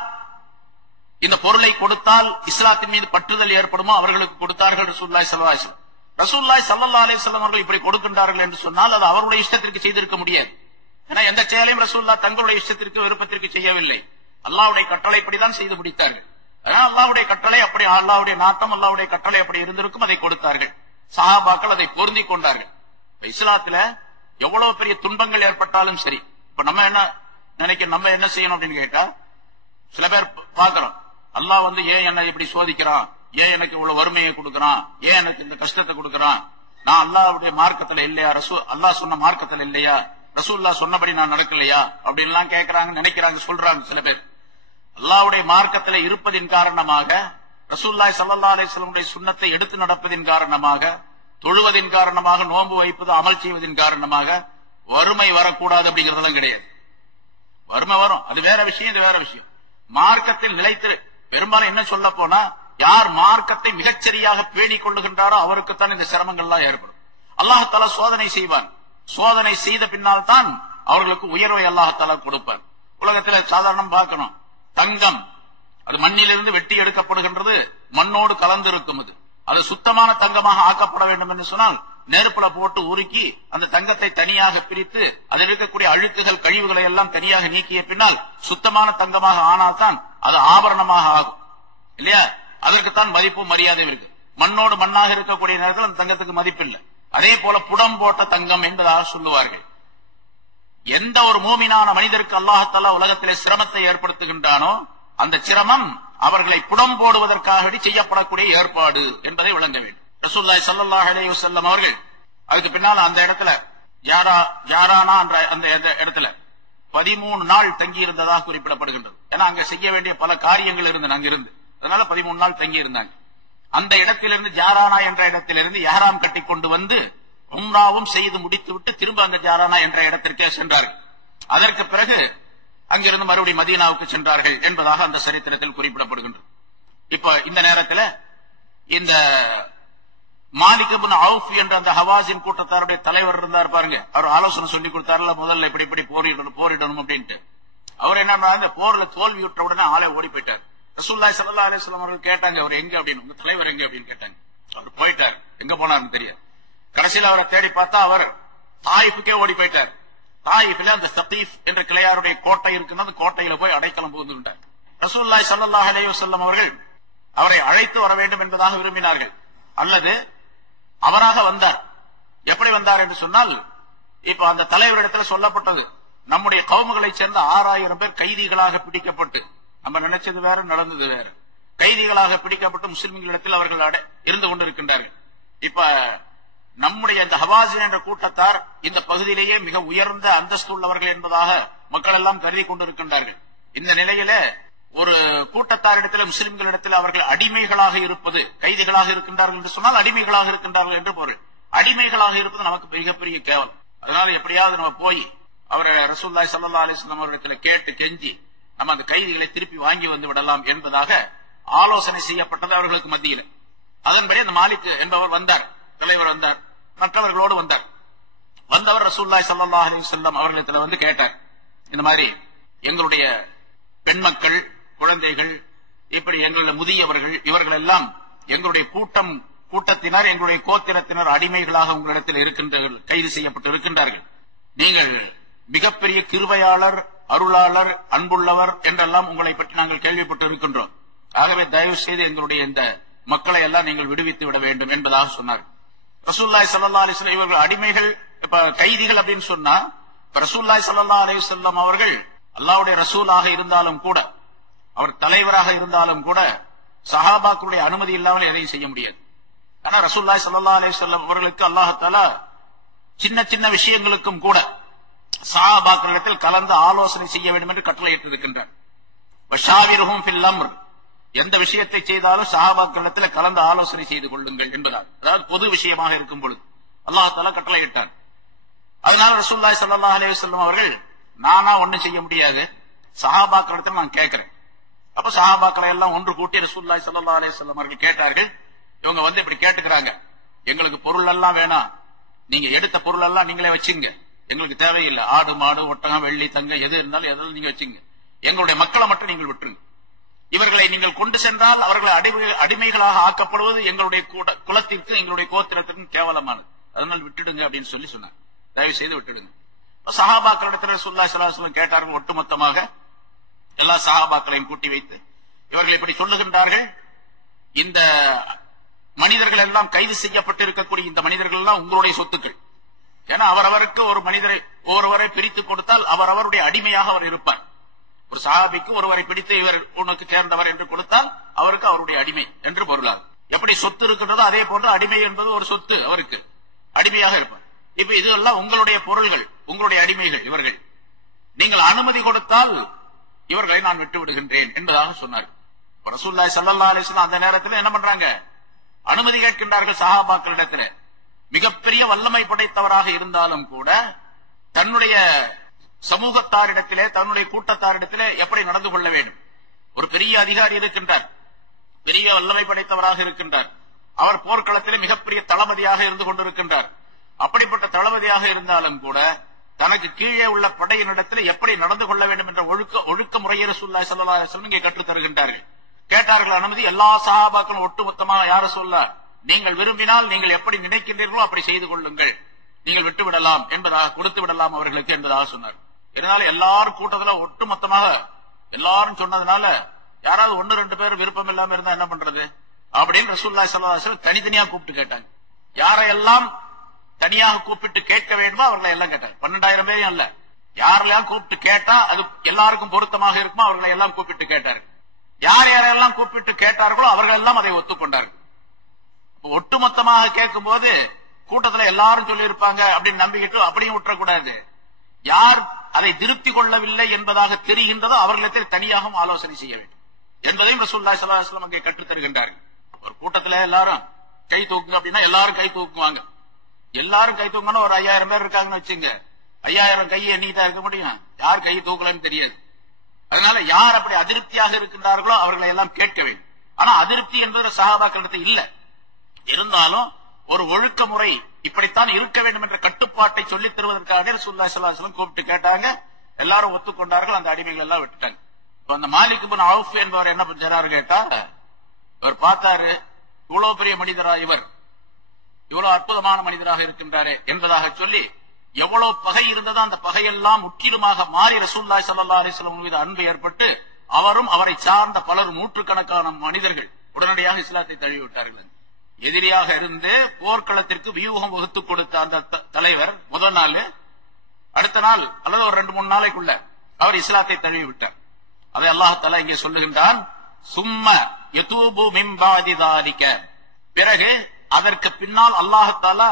இந்த பொருளை கொடுத்தால் இஸ்லாத்தின் மீது பற்றுதல் ஏற்படுமோ அவர்களுக்கு கொடுத்தார்கள் ரசூலுல்லாஹி ஸல்லல்லாஹு அலைஹி வஸல்லம். ரசூலுல்லாஹி ஸல்லல்லாஹு அலைஹி வஸல்லம் அவர்கள் இப்படி கொடுக்கின்றார்கள் என்று சொன்னால் அது அவருடைய இஷ்டத்திற்கு செய்திருக்க முடியாது. ஏன்னா எந்த செயலையும் ரசூலுல்லாஹ் தங்களுடைய இஷ்டத்திற்கு விருப்பத்திற்கு செய்யவில்லை, அல்லாஹ்வுடைய கட்டளைப்படிதான் செய்து முடித்தார்கள். அதனால் அல்லாஹ்வுடைய கட்டளை அப்படி, அல்லாஹ்வுடைய நாட்டம், அல்லாஹ்வுடைய கட்டளை அப்படி இருந்திருக்கும், அதை கொடுத்தார்கள். சஹாபாக்கள் அதை பொருந்திக் கொண்டார்கள். இஸ்லாத்துல எவ்வளவு பெரிய துன்பங்கள் ஏற்பட்டாலும் சரி, இப்ப நம்ம என்ன செய்யணும் அப்படின்னு கேட்டா, சில பேர் பாக்குறோம், அல்லாஹ் ஏன் என்ன இப்படி சோதிக்கிறான், ஏன் எனக்கு இவ்வளவு வறுமையை கொடுக்கறான், ஏன் எனக்கு இந்த கஷ்டத்தை கொடுக்கறான், நான் அல்லாஹ்வுடைய மார்க்கத்துல இல்லையா, அல்லாஹ் சொன்ன மார்க்கத்துல இல்லையா, ரசூலுல்லாஹ் சொன்னபடி நான் நடக்கலையா அப்படின்லாம் கேட்கறாங்க, நினைக்கிறாங்க, சொல்றாங்க சில பேர். அல்லாஹ்வுடைய மார்க்கத்துல இருப்பதின் காரணமாக, ரசூலுல்லாஹி ஸல்லல்லாஹு அலைஹி வஸல்லம் சுன்னத்தை எடுத்து நடப்பதின் காரணமாக, தொழுவதின் காரணமாக, நோன்பு வைப்பது அமல் செய்வதின் காரணமாக வறுமை வரக்கூடாது அப்படிங்கறதெல்லாம் கிடையாது. வறுமை வரும், அது வேற விஷயம், இது வேற விஷயம். மார்க்கத்தில் நிலைத்து, பெரும்பாலும் என்ன சொல்ல போனா, யார் மார்க்கத்தை மிகச்சரியாக பேணிக் கொள்ளுகின்றாரோ அவருக்குத்தான் இந்த சிரமங்கள்லாம் ஏற்படும். அல்லாஹ் தஆலா சோதனை செய்வான். சோதனை செய்த பின்னால் தான் அவர்களுக்கு உயர்வை அல்லாஹ் தஆலா கொடுப்பார். உலகத்தில் சாதாரணம் பார்க்கணும், தங்கம் அது மண்ணிலிருந்து வெட்டி எடுக்கப்படுகின்றது, மண்ணோடு கலந்து இருக்கும். அது சுத்தமான தங்கமாக ஆக்கப்பட வேண்டும் என்று சொன்னால் நெருப்புல போட்டு உருக்கி அந்த தங்கத்தை தனியாக பிரித்து அதில் இருக்கக்கூடிய அழுக்குகள் கழிவுகளை எல்லாம் தனியாக நீக்கிய பின்னால் சுத்தமான தங்கமாக ஆனால்தான் அது ஆபரணமாக ஆகும் இல்லையா? அதற்குத்தான் மதிப்பும் மரியாதையும் இருக்கு. மண்ணோடு மண்ணாக இருக்கக்கூடிய நேரத்தில் அந்த தங்கத்துக்கு மதிப்பில்லை. அதே போல புடம் போட்ட தங்கம் என்பதாக சொல்லுவார்கள். எந்த ஒரு மூமினான மனிதருக்கு அல்லாஹ் உலகத்திலே சிரமத்தை ஏற்படுத்துகின்றானோ அந்த சிரமம் அவர்களை புடம் போடுவதற்காக செய்யப்படக்கூடிய ஏற்பாடு என்பதை விளங்க வேண்டும். ரசூலுல்லாஹி ஸல்லல்லாஹு அலைஹி வஸல்லம் அவர்கள் அதுக்கு பின்னால் அந்த இடத்துல ஜாரானா என்ற அந்த இடத்துல 13 நாள் தங்கி இருந்ததாக குறிப்பிடப்படுகின்றது. ஏன்னா அங்க செய்ய வேண்டிய பல காரியங்கள் இருந்தன அங்கிருந்து. அதனால 13 நாள் தங்கி இருந்தாங்க. அந்த இடத்திலிருந்து ஜாரானா என்ற இடத்திலிருந்து இஹ்ராம் கட்டி கொண்டு வந்து உம்ராவும் செய்து முடித்துவிட்டு திரும்ப அங்க ஜாரானா என்ற இடத்திற்கே சென்றார்கள். அதற்கு பிறகு அங்கிருந்து மறுபடியும் மதீனாவுக்கு சென்றார்கள் என்பதாக அந்த சரித்திரத்தில் குறிப்பிடப்படுகின்றது. இப்ப இந்த நேரத்தில் இந்த மாலிக் இப்னு அவுஃப் என்ற அந்த ஹவாஸின் கூட்டத்தாருடைய தலைவர் இருந்தார் பாருங்க. அவர் ஆலோசனை சொல்லி கொடுத்தாருல, முதல்ல இப்படி போரிடணும் அப்படின்ட்டு. அவர் என்ன இந்த போர்ல தோல்வியுற்ற உடனே ஆளை ஓடி போயிட்டார். ரசூலுல்லாஹி ஸல்லல்லாஹு அலைஹி வஸல்லம் அவர்கள் கேட்டாங்க, அவர் எங்க அப்படின்னு, உங்க தலைவர் எங்க அப்படின்னு கேட்டாங்க. அவர் போயிட்டார். எங்க போனாருன்னு தெரியாது. கடைசியில் அவரை தேடி பார்த்தா அவர் தாயிஃபுக்கே ஓடி போயிட்டார். தாயிஃபில அந்த சகீஃப் என்ற கிளையாருடைய கோட்டை இருக்குன்னா அந்த கோட்டையில போய் அடைக்கலம் புகுந்துட்டார். ரசூலுல்லாஹி ஸல்லல்லாஹு அலைஹி வஸல்லம் அவர்கள் அவரை அழைத்து வர வேண்டும் என்பதாக விரும்பினார்கள். அல்லது அவராக வந்தார். எப்படி வந்தார் என்று சொன்னால், இப்ப அந்த தலைவரிடத்தில் சொல்லப்பட்டது, நம்முடைய கவுமுகளைச் சேர்ந்த 6000 பேர் கைதிகளாக பிடிக்கப்பட்டு, நம்ம நினைச்சது வேற நடந்தது வேற, கைதிகளாக பிடிக்கப்பட்டு முஸ்லிம்களிடத்தில் அவர்கள் இருந்து கொண்டிருக்கின்றார்கள். இப்ப நம்முடைய இந்த ஹவாஸின் என்ற கூட்டத்தார் இந்த பகுதியிலேயே மிக உயர்ந்த அந்தஸ்து உள்ளவர்கள் என்பதாக மக்கள் எல்லாம் கருதி கொண்டிருக்கின்றார்கள். இந்த நிலையில ஒரு கூட்டத்தாரிடத்தில் முஸ்லிம்களிடத்தில் அவர்கள் அடிமைகளாக இருப்பது, கைதிகளாக இருக்கின்றார்கள் என்று சொன்னால் அடிமைகளாக இருக்கின்றார்கள் என்று பொருள். அடிமைகளாக இருப்பது நமக்கு மிகப்பெரிய கேவலம். அதனால எப்படியாவது நம்ம போய் அவரை ரசூலுல்லாஹி ஸல்லல்லாஹு அலைஹி வஸல்லம் அவரிடத்தில் கேட்டு கெஞ்சி நம்ம அந்த கைதிகளை திருப்பி வாங்கி வந்து விடலாம் என்பதாக ஆலோசனை செய்யப்பட்டது அவர்களுக்கு மத்தியில். அதன்படி அந்த மாலிக் என்பவர் வந்தார், தலைவர் வந்தார், மற்றவர்களோடு வந்தார். வந்தவர் ரசூலுல்லாஹி ஸல்லல்லாஹு அலைஹி வஸல்லம் அவர்களிடத்தில் வந்து கேட்டார், இந்த மாதிரி எங்களுடைய பெண் மக்கள், குழந்தைகள், இப்படி எங்களுடைய முதியவர்கள், இவர்கள் எல்லாம் எங்களுடைய கூட்டத்தினர், எங்களுடைய கோத்திரத்தினர் அடிமைகளாக உங்களிடத்தில் இருக்கின்றார்கள், கைது செய்யப்பட்டு இருக்கின்றார்கள். நீங்கள் மிகப்பெரிய கிருபையாளர், அருளாளர், அன்புள்ளவர் என்றெல்லாம் உங்களை பற்றி நாங்கள் கேள்விப்பட்டு இருக்கின்றோம். ஆகவே தயவு செய்து எங்களுடைய இந்த மக்களை எல்லாம் நீங்கள் விடுவித்து விட வேண்டும் என்பதாக சொன்னார். ரசூலுல்லாஹி ஸல்லல்லாஹு அலைஹி வஸல்லம் இவர்கள் அடிமைகள், இப்ப கைதிகள் அப்படின்னு சொன்னா, ரசூலுல்லாஹி ஸல்லல்லாஹு அலைஹி வஸல்லம் அவர்கள் அல்லாஹ்வுடைய ரசூலாக இருந்தாலும் கூட, அவர் தலைவராக இருந்தாலும் கூட சஹாபாக்களுடைய அனுமதி இல்லாமல் எதையும் செய்ய முடியாது. ஆனா ரசூலுல்லாஹி ஸல்லல்லாஹு அலைஹி வஸல்லம் அவர்களுக்கு அல்லாஹ் தஆலா சின்ன சின்ன விஷயங்களுக்கும் கூட சஹாபாக்களிடத்தில் கலந்து ஆலோசனை செய்ய வேண்டும் என்று கட்டளையிட்டிருக்கின்றார். வஷாவிருஹும் ஃபில் அம்ர், எந்த விஷயத்தை செய்தாலும் சஹாபாக்களிடத்தில் கலந்து ஆலோசனை செய்து கொள்ளுங்கள் என்பதால், அதாவது பொது விஷயமாக இருக்கும் பொழுது அல்லாஹ் தஆலா கட்டளையிட்டார். அதனால ரசூலுல்லாஹி ஸல்லல்லாஹு அலைஹி வஸல்லம் அவர்கள் நானா ஒண்ணும் செய்ய முடியாது, சஹாபாக்களிடத்தில் நான் கேட்கிறேன். அப்ப சஹாபாக்களை எல்லாம் ஒன்று கூட்டி ரசூலுல்லாஹி ஸல்லல்லாஹு அலைஹி வஸல்லம் அவர்கள் கேட்டார்கள். இவங்க வந்து இப்படி கேட்டுக்கிறாங்க, எங்களுக்கு பொருள் எல்லாம் வேணாம், நீங்க எடுத்த பொருள் எல்லாம் நீங்களே வச்சுங்க, எங்களுக்கு தேவையில்லை, ஆடு மாடு ஒட்டகம் வெள்ளி தங்கம் எது இருந்தாலும் எதாவது நீங்க வச்சுங்க, எங்களுடைய மக்களை மட்டும் நீங்கள் விட்டுருங்க. இவர்களை நீங்கள் கொண்டு சென்றால் அவர்களை அடிமைகளாக ஆக்கப்படுவது எங்களுடைய குலத்திற்கு, எங்களுடைய கோத்திரத்திற்கும் கேவலமானது, அதனால் விட்டுடுங்க அப்படின்னு சொல்லி சொன்னார். தயவு செய்து விட்டுடுங்க. சஹாபாக்களிடத்தில் ரசூலுல்லாஹி ஸல்லல்லாஹு அலைஹி வஸல்லம் கேட்டார்கள். ஒட்டுமொத்தமாக எல்லா சஹாபாக்களையும் கூட்டி வைத்து இவர்கள் இப்படி சொல்லுகின்றார்கள், இந்த மனிதர்கள் எல்லாம் கைது செய்யப்பட்டு இருக்கக்கூடிய இந்த மனிதர்கள் எல்லாம் உங்களுடைய சொத்துக்கள். ஏன்னா அவரவருக்கு ஒரு மனிதரை ஒருவரை பிரித்து கொடுத்தால் அவரவருடைய அடிமையாக அவர் இருப்பார். ஒரு சஹாபிக்கு ஒருவரை பிடித்து இவர் உனக்கு சேர்ந்தவர் என்று கொடுத்தால் அவருக்கு அவருடைய அடிமை என்று பொருளாகும். எப்படி சொத்து இருக்கின்றதோ அதே போன்று அடிமை என்பது ஒரு சொத்து, அவருக்கு அடிமையாக இருப்பார். இப்ப இதெல்லாம் உங்களுடைய பொருள்கள், உங்களுடைய அடிமைகள் இவர்கள். நீங்கள் அனுமதி கொடுத்தால் இவர்களை நான் விட்டு விடுகின்றேன் என்பதாக சொன்னார். ரசூலுல்லாஹி ஸல்லல்லாஹு அலைஹி வஸல்லம் அந்த நேரத்தில் என்ன பண்றாங்க, அனுமதி கேட்கின்றார்கள் சஹாபாக்களிடத்தில். மிகப்பெரிய வல்லமை படைத்தவராக இருந்தாலும் கூட தன்னுடைய சமூகத்தாரிடத்திலே, தன்னுடைய கூட்டத்தாரிடத்திலே எப்படி நடந்து கொள்ள வேண்டும். ஒரு பெரிய அதிகாரி இருக்கின்றார், பெரிய வல்லமை படைத்தவராக இருக்கின்றார், அவர் போர்க்களத்திலே மிகப்பெரிய தளபதியாக இருந்து கொண்டிருக்கின்றார். அப்படிப்பட்ட தளபதியாக இருந்தாலும் கூட தனக்கு கீழே உள்ள படையினிடத்தில் எப்படி நடந்து கொள்ள வேண்டும் என்ற ஒழுக்க முறையை ரசூலுல்லாஹி ஸல்லல்லாஹு அலைஹி வஸல்லம் இங்கே கற்றுத் தருகின்றார்கள். கேட்டார்கள் அனுமதி. எல்லா சஹாபாக்களும் ஒட்டுமொத்தமாக யார சொல்ல, நீங்கள் விரும்பினால் நீங்கள் எப்படி நினைக்கின்றீர்களோ அப்படி செய்து கொள்ளுங்கள், நீங்கள் விட்டு விடலாம் என்பதாக, கொடுத்து விடலாம் அவர்களுக்கு என்பதாக சொன்னார். இதனால எல்லாரும் கூட்டத்துல ஒட்டுமொத்தமாக எல்லாரும் சொன்னதுனால யாராவது 1-2 பேர் விருப்பம் இல்லாம இருந்தா என்ன பண்றது அப்படின்னு ரசூலுல்லாஹி ஸல்லல்லாஹு அலைஹி வஸல்லம் தனித்தனியா கூப்பிட்டு கேட்டாங்க. யாரையெல்லாம் தனியாக கூப்பிட்டு கேட்க வேண்டுமோ அவர்களை எல்லாம் கேட்டாங்க. 12,000 பேரையும் அல்ல, யாரெல்லாம் கூப்பிட்டு கேட்டா அது எல்லாருக்கும் பொருத்தமாக இருக்குமோ அவர்களை எல்லாம் கூப்பிட்டு கேட்டார்கள். யார் யாரெல்லாம் கூப்பிட்டு கேட்டார்களோ அவர்கள் எல்லாம் அதை ஒத்துக்கொண்டார்கள். ஒட்டுமொத்தமாக கேட்கும் போது கூட்டத்துல எல்லாரும் சொல்லி இருப்பாங்க அப்படின்னு நம்பிக்கிட்டு அப்படியும் விட்டுறக்கூடாது. யார் அதை திருப்தி கொள்ளவில்லை என்பதாக தெரிகின்றதோ அவர்களிடத்தில் தனியாகவும் ஆலோசனை செய்ய வேண்டும் என்பதையும் ரசூலுல்லாஹி ஸல்லல்லாஹு அலைஹி வஸல்லம் அங்கே கற்றுத் தருகின்றார்கள். ஒரு கூட்டத்துல எல்லாரும் கை தூக்குங்க அப்படின்னா எல்லாரும் கை தூக்குவாங்க. எல்லாரும் கை தூக்கணும். ஒரு 5000 பேர் இருக்காங்கன்னு வச்சுங்க, 5000 கையை எண்ணிதான் இருக்க முடியும், யார் கை தூக்கலன்னு தெரியாது. அதனால யார் அப்படி அதிருப்தியாக இருக்கின்றார்களோ அவர்களை எல்லாம் கேட்க வேண்டும். ஆனா அதிருப்தி என்பது சஹாபாக்களிடத்தில் இல்ல. இருந்தாலும் ஒரு ஒழுக்க முறை இப்படித்தான் இருக்க வேண்டும் என்ற கட்டுப்பாட்டை சொல்லித் தருவதற்காக ரசூலுல்லாஹி ஸல்லல்லாஹு அலைஹி வஸல்லம் கூப்பிட்டு கேட்டாங்க. எல்லாரும் ஒத்துக்கொண்டார்கள். அந்த அடிமைகள் எல்லாம் விட்டுட்டாங்க. அந்த மாலிக் இப்னு அவுஃப் என்பவர் என்ன பண்ணாரு கேட்டா, அவர் பார்த்தாரு, இவ்வளவு பெரிய மனிதரா இவர், இவ்வளவு அற்புதமான மனிதராக இருக்கின்றாரே என்பதாக சொல்லி எவ்வளவு பகை இருந்ததோ அந்த பகையெல்லாம் முற்றிலுமாக மாறி ரசூலுல்லாஹி ஸல்லல்லாஹு அலைஹி வஸல்லம் மீது அன்பு ஏற்பட்டு அவரும் அவரை சார்ந்த பலர் நூற்றுக்கணக்கான மனிதர்கள் உடனடியாக இஸ்லாத்தை தழுவிவிட்டார்கள். எதிரியாக இருந்து போர்க்களத்திற்கு வியூகம் வகுத்து கொடுத்த அந்த தலைவர் முதல் நாள், அடுத்த நாள் அல்லது ஒரு 2-3 நாளைக்குள்ள அவர் இஸ்லாத்தை தழுவிவிட்டார். அதை அல்லாஹ் தஆலா இங்கே சொல்லுகின்றான், சும்ம யதூபு மின் பாதி தாலிக, பிறகு அதற்கு பின்னால் அல்லாஹ் தஆலா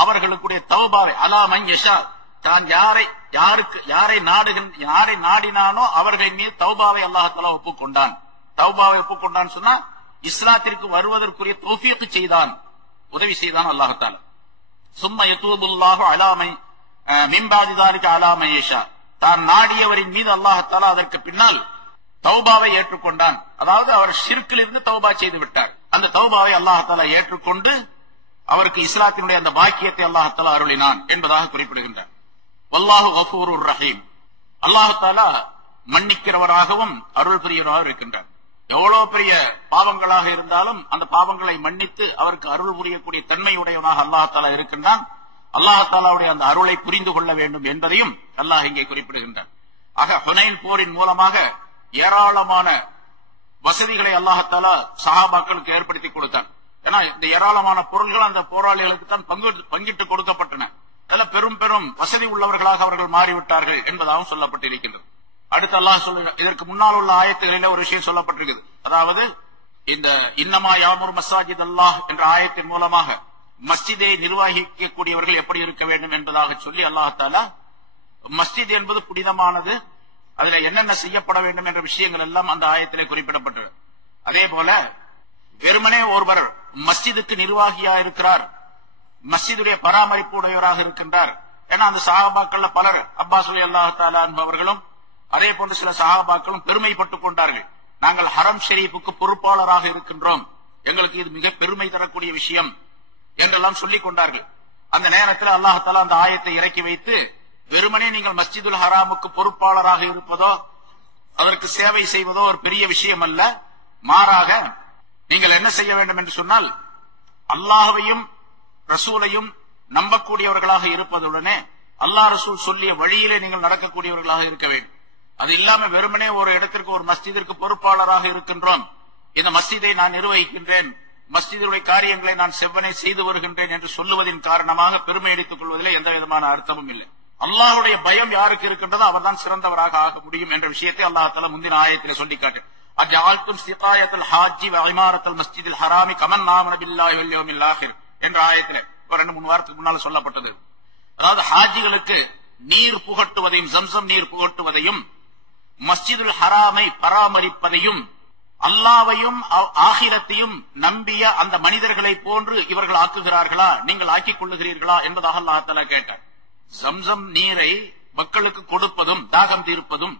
அவர்களுடைய தௌபாவை அலா மன் யஷா, தான் யாரை நாடினானோ அவர்களின் மீது தௌபாவை அல்லாஹ் தஆலா ஒப்புக்கொண்டான். தௌபாவை ஒப்புக்கொண்டான்னு சொன்னா இஸ்லாத்திற்கு வருவதற்குரிய தௌஃபீக் செய்தான், உதவி செய்தான் அல்லாஹ் தஆலா. சும்ம யதூபுல்லாஹு அலா மின் பாதி தாலிக அலா மன் யஷா, தான் நாடியவரின் மீது அல்லாஹ் தஆலா அதற்கு பின்னால் தௌபாவை ஏற்றுக்கொண்டான். அதாவது அவர் ஷிர்கில் இருந்து தௌபா செய்து விட்டார். அந்த தௌபாவை அல்லாஹ் தஆலா ஏற்றுக்கொண்டு அவருக்கு இஸ்லாத்தினுடைய அந்த பாக்கியத்தை அல்லாஹ் தஆலா அருளினான் என்பதாக குறிப்பிடுகின்றார். வல்லாஹு கஃபூருர் ரஹீம், அல்லாஹ் தஆலா மன்னிக்கிறவராகவும் அருள் புரியவராகவும் இருக்கின்றார். எவ்வளவு பெரிய பாவங்களாக இருந்தாலும் அந்த பாவங்களை மன்னித்து அவருக்கு அருள் புரியக்கூடிய தன்மையுடையவனாக அல்லாஹ் தஆலா இருக்கின்றான். அல்லாஹ் தஆலாவுடைய அந்த அருளை புரிந்து கொள்ள வேண்டும் என்பதையும் அல்லாஹ் இங்கே குறிப்பிடுகின்றார். ஆக ஹுனைன் போரின் மூலமாக ஏராளமான வசதிகளை அல்லாஹ் தஆலா சஹாபாக்களுக்கு ஏற்படுத்தி கொடுத்தான். ஏன்னா இந்த ஏராளமான பொருள்கள் அந்த போராளிகளுக்கு தான் பங்கிட்டு கொடுக்கப்பட்டன. அதெல்லாம் பெரும் பெரும் வசதி உள்ளவர்களாக அவர்கள் மாறிவிட்டார்கள் என்பதாகவும் சொல்லப்பட்டிருக்கின்றது. அடுத்து அல்லாஹ் சொல்ல, இதற்கு முன்னால் உள்ள ஆயத்துகளில ஒரு விஷயம் சொல்லப்பட்டிருக்குது. அதாவது இந்த இன்னமா யாமுர் மசாஜித் அல்லாஹ் என்ற ஆயத்தின் மூலமாக மஸ்ஜிதை நிர்வகிக்கக்கூடியவர்கள் எப்படி இருக்க வேண்டும் என்பதாக சொல்லி அல்லாஹ் தஆலா மஸ்ஜித் என்பது புனிதமானது, அதில் என்னென்ன செய்யப்பட வேண்டும் என்ற விஷயங்கள் எல்லாம் அந்த ஆயத்திலே குறிப்பிடப்பட்டது. அதே போல வெறுமனே ஒருவர் மஸ்ஜிதுக்கு நிர்வாகியா இருக்கிறார், மஸ்ஜிதுடைய பராமரிப்பு உடையவராக இருக்கின்றார். ஏன்னா அந்த சஹாபாக்கள்ல பலர் அப்பாஸ் ரலியல்லாஹு தஆலா அவர்களும் அதே போன்று சில சஹாபாக்களும் பெருமைப்பட்டுக் கொண்டார்கள். நாங்கள் ஹரம் ஷெரீஃபுக்கு பொறுப்பாளராக இருக்கின்றோம், எங்களுக்கு இது மிக பெருமை தரக்கூடிய விஷயம் என்றெல்லாம் சொல்லிக் கொண்டார்கள். அந்த நேரத்தில் அல்லாஹ் தஆலா அந்த ஆயத்தை இறக்கி வைத்து, வெறுமனே நீங்கள் மஸ்ஜிதுல் ஹராமுக்கு பொறுப்பாளராக இருப்பதோ அதற்கு சேவை செய்வதோ ஒரு பெரிய விஷயம் அல்ல, மாறாக நீங்கள் என்ன செய்ய வேண்டும் என்று சொன்னால் அல்லாஹ்வையும் ரசூலையும் நம்பக்கூடியவர்களாக இருப்பதுடனே அல்லாஹ் ரசூல் சொல்லிய வழியிலே நீங்கள் நடக்கக்கூடியவர்களாக இருக்க வேண்டும். அது இல்லாம வெறுமனே ஒரு இடத்திற்கு ஒரு மஸ்ஜிதிற்கு பொறுப்பாளராக இருக்கின்றோம், இந்த மஸ்ஜிதை நான் நிர்வகிக்கின்றேன், மஸ்ஜிதுடைய காரியங்களை நான் செவ்வனே செய்து வருகின்றேன் என்று சொல்லுவதின் காரணமாக பெருமை அடித்துக் கொள்வதிலே எந்த விதமான அர்த்தமும் இல்லை. அல்லாஹ்வுடைய பயம் யாருக்கு இருக்கின்றதோ அவர்தான் சிறந்தவராக ஆக முடியும் என்ற விஷயத்தை அல்லாஹ் தஆலா முந்தின ஆயத்திலே சொல்லிக் காட்டு. அஜஅல்தும் சிகாயத்துல் ஹாஜ்ஜி வ இமாரத்துல் மஸ்ஜிதில் ஹராமி கமன் ஆமன பில்லாஹி வல் யௌமில் ஆகிர் என்ற ஆயத்திலே ஒரு 2-3 வாரத்துக்கு முன்னால் சொல்லப்பட்டது. அதாவது ஹாஜிகளுக்கு நீர் புகட்டுவதையும் ஜம்சம் நீர் புகட்டுவதையும் மஸ்ஜிதுல் ஹராமை பராமரிப்பதையும் அல்லாஹ்வையும் ஆகிரத்தையும் நம்பிய அந்த மனிதர்களை போன்று இவர்கள் ஆக்குகிறார்களா, நீங்கள் ஆக்கிக் கொள்ளுகிறீர்களா என்பதாக அல்லாஹ் தஆலா கேட்டார். ஜம்சம் நீரை மக்களுக்கு கொடுப்பதும் தாகம் தீர்ப்பதும்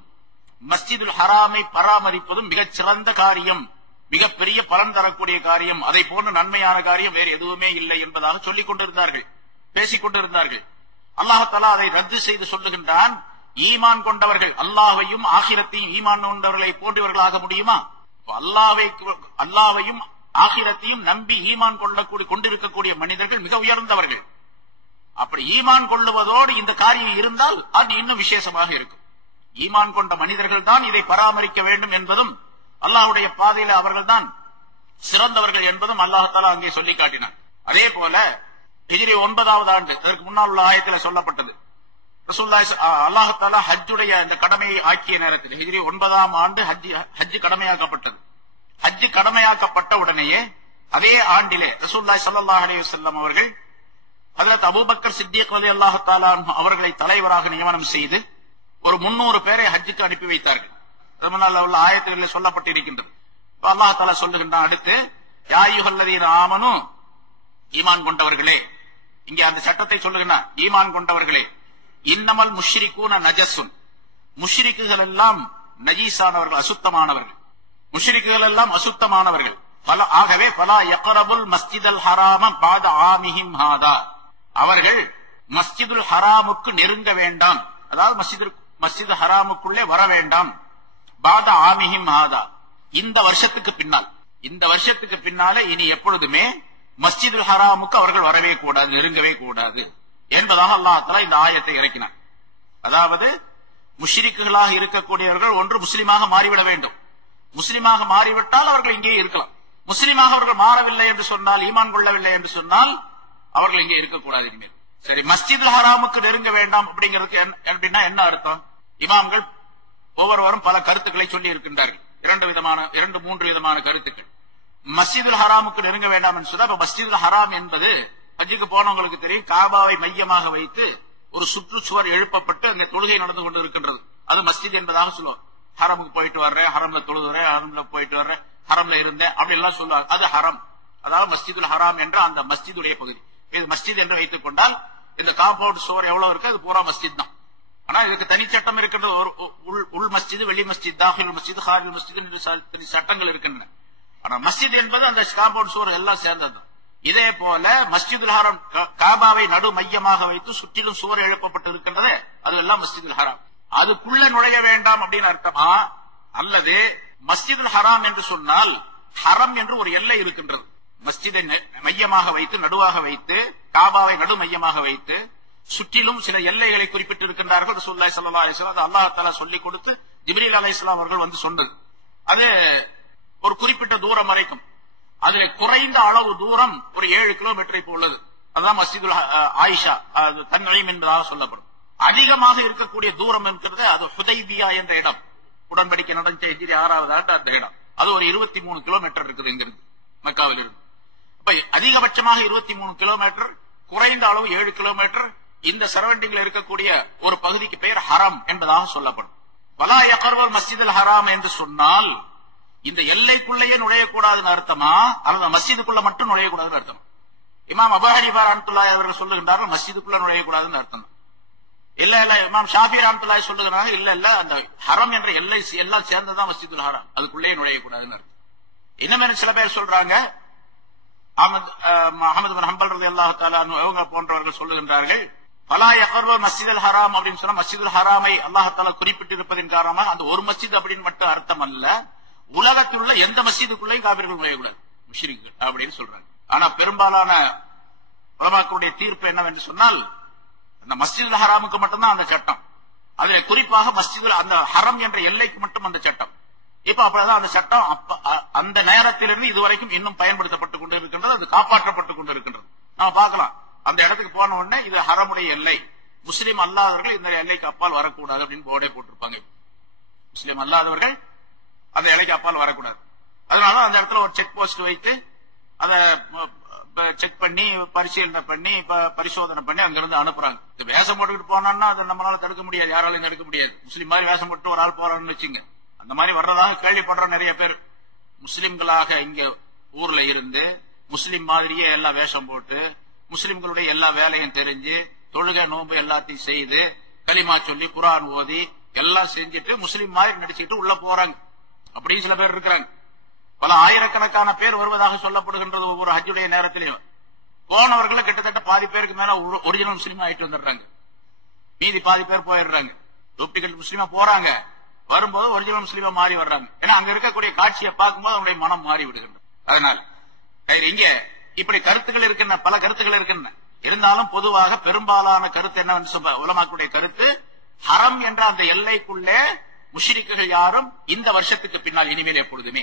மஸ்ஜிதுல் ஹராமை பராமரிப்பதும் மிகச் சிறந்த காரியம், மிகப்பெரிய பலன் தரக்கூடிய காரியம், அதை போன்ற நன்மையான காரியம் வேறு எதுவுமே இல்லை என்பதாக சொல்லிக் கொண்டிருந்தார்கள், பேசிக் கொண்டிருந்தார்கள். அல்லாஹ் தஆலா அதை ரத்து செய்து சொல்லுகின்றான், ஈமான் கொண்டவர்கள் அல்லாஹ்வையும் ஆகிரத்தையும் ஈமான் கொண்டவர்களை போன்றவர்களாக முடியுமா? அல்லாவையும் ஆகிரத்தையும் நம்பி ஈமான் கொண்டிருக்கக்கூடிய மனிதர்கள் மிக உயர்ந்தவர்கள். அப்படி ஈமான் கொள்ளுவதோடு இந்த காரியம் இருந்தால் அது இன்னும் விசேஷமாக இருக்கும். ஈமான் கொண்ட மனிதர்கள் தான் இதை பராமரிக்க வேண்டும் என்பதும் அல்லாஹ்வுடைய பாதையில் அவர்கள் தான் சிறந்தவர்கள் என்பதும் அல்லாஹ் தஆலா அங்கே சொல்லி காட்டினார். அதே போல ஹிஜ்ரி 9வது ஆண்டு, அதற்கு முன்னால் உள்ள ஆயத்தில் சொல்லப்பட்டது, ரசூலுல்லாஹி அல்லாஹ் தஆலா ஹஜ்ஜுடைய இந்த கடமையை ஆக்கிய நேரத்தில் ஹிஜ்ரி 9ஆம் ஆண்டு ஹஜ் கடமையாக்கப்பட்டது. ஹஜ் கடமையாக்கப்பட்ட உடனேயே அதே ஆண்டிலே ரசூலுல்லாஹி ஸல்லல்லாஹு அலைஹி வஸல்லம் அவர்கள் ஹஜ்ரத் அபூபக்கர் சித்திக் ரலியல்லாஹு தஆலா அன்ஹு அவர்களை தலைவராக நியமனம் செய்து ஒரு 300 பேரை ஹஜ்ஜுக்கு அனுப்பி வைத்தார்கள். முன்னால் உள்ள ஆயத்துகளில் சொல்லப்பட்டிருக்கின்றது. அல்லாஹ் தஆலா சொல்லுகின்றான் அடுத்து, யா அய்யுஹல்லதீன ஆமனூ, ஈமான் கொண்டவர்களே. இங்கே அந்த சட்டத்தை சொல்லுகின்றான், ஈமான் கொண்டவர்களே. இன்னமல் முஷ்ரிகூன நஜஸுன், முஷ்ரிக்குகள் எல்லாம் நஜீஸானவர்கள், அசுத்தமானவர்கள். முஷ்ரிக்குகள் எல்லாம் அசுத்தமானவர்கள். ஆகவே ஃபலா யக்ரபுல் மஸ்ஜிதல் ஹராம பாத ஆமிஹிம் ஹாதா, அவர்கள் மஸ்ஜிதுல் ஹராமுக்கு நெருங்க வேண்டாம், அதாவது மஸ்ஜிது ஹராமுக்குள்ளே வர வேண்டாம். பாத ஆமிஹிம் ஹாதா, இந்த வருஷத்துக்கு பின்னால், இந்த வருஷத்துக்கு பின்னாலே இனி எப்பொழுதுமே மஸ்ஜிதுல் ஹராமுக்கு அவர்கள் வரவே கூடாது, நெருங்கவே கூடாது என்பதாக அல்லாஹ் தஆலா இந்த ஆயத்தை இறக்கினார். அதாவது முஷ்ரிக்குகளாக இருக்கக்கூடியவர்கள் ஒன்று முஸ்லிமாக மாறிவிட வேண்டும். முஸ்லிமாக மாறிவிட்டால் அவர்கள் இங்கே இருக்கலாம். முஸ்லிமாக அவர்கள் மாறவில்லை என்று சொன்னால், ஈமான் கொள்ளவில்லை என்று சொன்னால் அவர்கள் இங்கே இருக்கக்கூடாது இனிமேல். சரி, மஸ்ஜிதுல் ஹராமுக்கு நெருங்க வேண்டாம் அப்படிங்கிறதுக்கு என்ன அர்த்தம்? இமாம்கள் ஒவ்வொருவரும் பல கருத்துக்களை சொல்லி இருக்கின்றார்கள். 2-3 விதமான கருத்துக்கள். மஸ்ஜிதுல் ஹராமுக்கு நெருங்க வேண்டாம் என்று சொன்னா, மஸ்ஜிதுல் ஹராம் என்பது ஹஜ்ஜுக்கு போனவங்களுக்கு தெரியும், காபாவை மையமாக வைத்து ஒரு சுற்றுச்சுவர் எழுப்பப்பட்டு அங்கே தொழுகை நடந்து கொண்டு இருக்கின்றது. அது மஸ்ஜித் என்பதாக சொல்லுவார். ஹரமுக்கு போயிட்டு வர்றேன், ஹரம்ல தொழுதுறேன், ஹரம்ல போயிட்டு வர்றேன், ஹரம்ல இருந்தேன் அப்படி எல்லாம் சொல்லுவாங்க. அது ஹரம், அதாவது மஸ்ஜிதுல் ஹராம் என்ற அந்த மஸ்ஜிதுடைய பகுதி. இது மஸ்ஜித் என்று வைத்துக் கொண்டால் இந்த காம்பவுண்ட் சுவர் எவ்வளவு இருக்கு, அது பூரா மஸ்ஜித் தான். ஆனா இதுக்கு தனிச்சட்டம் இருக்கின்றது. உள் மஸ்ஜித், வெளி மஸ்ஜித், தாஹில் மஸ்ஜித், ஹாரில் மஸ்ஜித் என்று சட்டங்கள் இருக்கின்றன. ஆனா மஸ்ஜித் என்பது அந்த காம்பவுண்ட் சுவர் எல்லாம் சேர்ந்தது. இதே போல மஸ்ஜிதுல் ஹராம் காபாவை நடு மையமாக வைத்து சுற்றிலும் சுவர் எழுப்பப்பட்டு இருக்கின்றது, அதெல்லாம் மஸ்ஜிதுல் ஹராம். அதுக்குள்ள நுழைய வேண்டாம் அப்படின்னு அர்த்தமா? அல்லது மஸ்ஜிதுல் ஹராம் என்று சொன்னால் ஹரம் என்று ஒரு எல்லை இருக்கின்றது. மஸ்ஜிதை மையமாக வைத்து, நடுவாக வைத்து, காபாவை நடு மையமாக வைத்து சுற்றிலும் சில எல்லைகளை குறிப்பிட்டு இருக்கின்றார்கள். ரசூலுல்லாஹி ஸல்லல்லாஹு அலைஹி வஸல்லம் அல்லாஹ் தஆலா சொல்லிக் கொடுத்து ஜிப்ரீல் அலைஹிஸ்ஸலாம் அவர்கள் வந்து சொன்னது. அது ஒரு குறிப்பிட்ட தூரம் வரைக்கும், அது குறைந்த அளவு தூரம் ஒரு 7 கிலோமீட்டரை உள்ளது. அதுதான் மஸ்ஜிதுல் ஆயிஷா, அது தன்ஈம் என்பதாக சொல்லப்படும். அதிகமாக இருக்கக்கூடிய தூரம் என்கிறது அது ஹுதைபியா என்ற இடம், உடன்படிக்கை நடந்த ஹிஜ்ரி 6வது ஆண்டு அந்த இடம். அது ஒரு 23 கிலோமீட்டர் இருக்குது இங்கிருந்து, மக்காவில் இருந்து. அப்ப அதிகபட்சமாக 23 கிலோமீட்டர், குறைந்த அளவு 7 கிலோமீட்டர். இந்த சரௌண்டிங்ல இருக்கக்கூடிய ஒரு பகுதிக்கு பெயர் ஹரம் என்பதாக சொல்லப்படும். வலா யக்ரபுல் மஸ்ஜிதுல் ஹராம் என்று சொன்னால் இந்த எல்லைக்குள்ளேயே நுழையக்கூடாதுன்னு அர்த்தமா, அல்லது மஸ்ஜிதுக்குள்ள மட்டும் நுழையக்கூடாதுன்னு அர்த்தம்? இமாம் அபூ ஹனீஃபா ரஹ்மத்துல்லாஹி அவர்கள் சொல்லுகின்றார்கள் மஸ்ஜிதுக்குள்ள நுழையக்கூடாதுன்னு அர்த்தம். இல்ல இமாம் ஷாஃபி ரஹ்மத்துல்லாஹி சொல்லுகிறாங்க இல்ல அந்த ஹரம் என்ற எல்லை எல்லாம் சேர்ந்ததான் மஸ்ஜிதுல் ஹராம், அதுக்குள்ளேயே நுழையக்கூடாதுன்னு அர்த்தம். இன்னும் சில பேர் சொல்றாங்க, அஹமது பின் ஹம்பல் ரலியல்லாஹு தஆலா அவங்க போன்றவர்கள் சொல்லுகின்றார்கள், ஃபலா யக்ரபுல் மஸ்ஜிதுல் ஹராம் அப்படின்னு சொன்னா மஸ்ஜிதுல் ஹராமை அல்லாஹ் தஆலா குறிப்பிட்டிருப்பதின் காரணமாக அந்த ஒரு மஸ்ஜித் அப்படின்னு மட்டும் அர்த்தம் அல்ல, உலகத்தில் உள்ள எந்த மஸ்ஜிதுக்குள்ளேயும் காபிர்கள் நுழையக்கூடாது, முஷ்ரிக்குகள் அப்படின்னு சொல்றாங்க. ஆனா பெரும்பாலான உலமாக்களுடைய தீர்ப்பு என்னவென்று சொன்னால், அந்த மஸ்ஜிதுல் ஹராமுக்கு மட்டும்தான் அந்த சட்டம், அது குறிப்பாக மஸ்ஜிதுல் அந்த ஹரம் என்ற எல்லைக்கு மட்டும் அந்த சட்டம். இப்ப அப்பதான் அந்த சட்டம் அந்த நேரத்திலிருந்து இதுவரைக்கும் இன்னும் பயன்படுத்தப்பட்டுக் கொண்டு இருக்கின்றது, அது காப்பாற்றப்பட்டுக் கொண்டு இருக்கின்றது. நாம பார்க்கலாம், அந்த இடத்துக்கு போன உடனே இது ஹரமுடைய எல்லை, முஸ்லீம் அல்லாதவர்கள் இந்த எல்லைக்கு அப்பால் வரக்கூடாது அப்படின்னு போர்டே போட்டிருப்பாங்க. முஸ்லீம் அல்லாதவர்கள் அந்த எல்லைக்கு அப்பால் வரக்கூடாது. அதனால அந்த இடத்துல ஒரு செக் போஸ்ட் வைத்து அதை செக் பண்ணி பரிசீலனை பண்ணி பரிசோதனை பண்ணி அங்கிருந்து அனுப்புறாங்க. வேஷம் போட்டுக்கிட்டு போனோம்னா அதை நம்மளால தடுக்க முடியாது, யாராலையும் தடுக்க முடியாது. முஸ்லீம் மாதிரி வேஷம் போட்டு ஒரு ஆள் போறான்னு வச்சுங்க, அந்த மாதிரி வர்றதாக கேள்விப்படுற நிறைய பேர் முஸ்லிம்களாக இங்க ஊர்ல இருந்து முஸ்லிம் மாதிரியே எல்லா வேஷம் போட்டு முஸ்லிம்களுடைய எல்லா வேலையும் தெரிஞ்சு தொழுகை நோன்பு எல்லாத்தையும் செய்து கலிமா சொல்லி குர்ஆன் ஓதி எல்லாம் செஞ்சுட்டு முஸ்லிம் மாதிரி நடிச்சுக்கிட்டு உள்ள போறாங்க. அப்படி சில பேர் இருக்கிறாங்க. பல ஆயிரக்கணக்கான பேர் வருவதாக சொல்லப்படுகின்றது ஒவ்வொரு ஹஜ்ஜுடைய நேரத்திலேயும். போனவர்கள் கிட்டத்தட்ட பாதி பேருக்கு மேல ஒரிஜினல் முஸ்லீம் ஆயிட்டு வந்துடுறாங்க, மீதி பாதி பேர் போயிடுறாங்க. டூப்ளிகேட் முஸ்லீமா போறாங்க, வரும்போது ஒரிஜினல் முஸ்லீமா மாறி வர்றாங்க. ஏன்னா அங்க இருக்கக்கூடிய காட்சியை பார்க்கும்போது அவனுடைய மனம் மாறி விடுகின்றது. அதனால இங்க இப்படி கருத்துக்கள் இருக்கின்றன, பல கருத்துக்கள் இருக்கின்றன. இருந்தாலும் பொதுவாக பெரும்பாலான கருத்து என்னவென்று சொல்ல உலமாக்களுடைய கருத்து, ஹரம் என்ற அந்த எல்லைக்குள்ளே முஷ்ரிக்குகள் யாரும் இந்த வருஷத்துக்கு பின்னால் இனிமேல் எப்பொழுதுமே,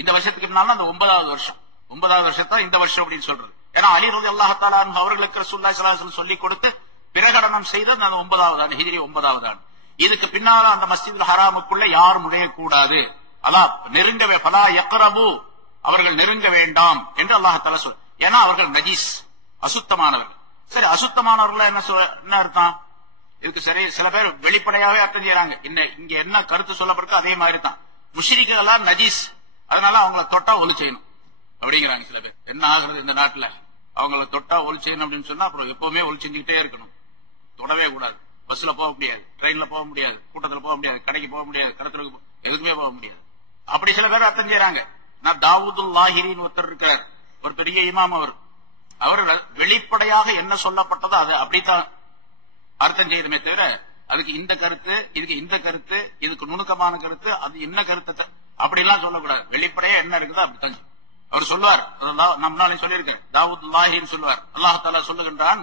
இந்த வருஷத்துக்கு பின்னால் அந்த 9வது வருஷம், 9வது வருஷத்தான் இந்த வருஷம் அப்படின்னு சொல்றது. ஏன்னா அலி ரலியல்லாஹு தஆலா அன்ஹு அவர்களுக்கு ரசூலுல்லாஹி ஸல்லல்லாஹு அலைஹி வஸல்லம் சொல்லிக் கொடுத்து பிரகடனம் செய்தது அந்த 9வது ஆண்டு, ஹிஜ்ரி 9வது ஆண்டு. இதுக்கு பின்னால அந்த மஸ்ஜிதுல் ஹராமுக்குள்ள யாரும் நுழையக்கூடாது, அல்லாஹ் நெருங்கவே ஃபலா யக்ரபு, அவர்கள் நெருங்க வேண்டாம் என்று அல்லாஹ் தஆலா சொல். ஏன்னா அவர்கள் நஜீஸ், அசுத்தமானவர்கள். சரி, அசுத்தமானவர்கள் என்ன அர்த்தம்? இதுக்கு சரி சில பேர் வெளிப்படையாவே அர்த்தம் செய்யறாங்க. இங்க என்ன கருத்து சொல்லப்பட்டிருக்கோ அதே மாதிரி தான். முஷ்ரிக்குகள் நஜீஸ், அதனால அவங்கள தொட்டா ஒலி செய்யணும் அப்படிங்கிறாங்க சில பேர். என்ன ஆகுறது இந்த நாட்டுல, அவங்கள தொட்டா ஒலி செய்யணும் அப்படின்னு சொன்னா அப்புறம் எப்பவுமே ஒலி செஞ்சுக்கிட்டே இருக்கணும், தொடவே கூடாது. பஸ்ல போக முடியாது, ட்ரெயின்ல போக முடியாது, கூட்டத்துல போக முடியாது, கடைக்கு போக முடியாது, கடத்துறதுக்கு எதுக்குமே போக முடியாது. அப்படி சில பேர் அர்த்தம் செய்யறாங்க. நான் தாவூதுல் லாஹிரின்னு ஒருத்தர் இருக்கிறார், ஒரு பெரிய இமாம். அவர் வெளிப்படையாக என்ன சொல்லப்பட்டதோ அதை அப்படித்தான் அர்த்தம் செய்யணுமே தவிர அதுக்கு இந்த கருத்து, இதுக்கு இந்த கருத்து, இதுக்கு நுணுக்கமான கருத்து, அது என்ன கருத்தை அப்படிலாம் சொல்லக்கூடாது. வெளிப்படையா என்ன இருக்குதோ அப்படித்தான் அவர் சொல்லுவார். நம்மளாலையும் சொல்லியிருக்கேன், தாவூத் லாஹின்னு சொல்லுவார். அல்லாஹ் தஆலா சொல்லுகின்றான்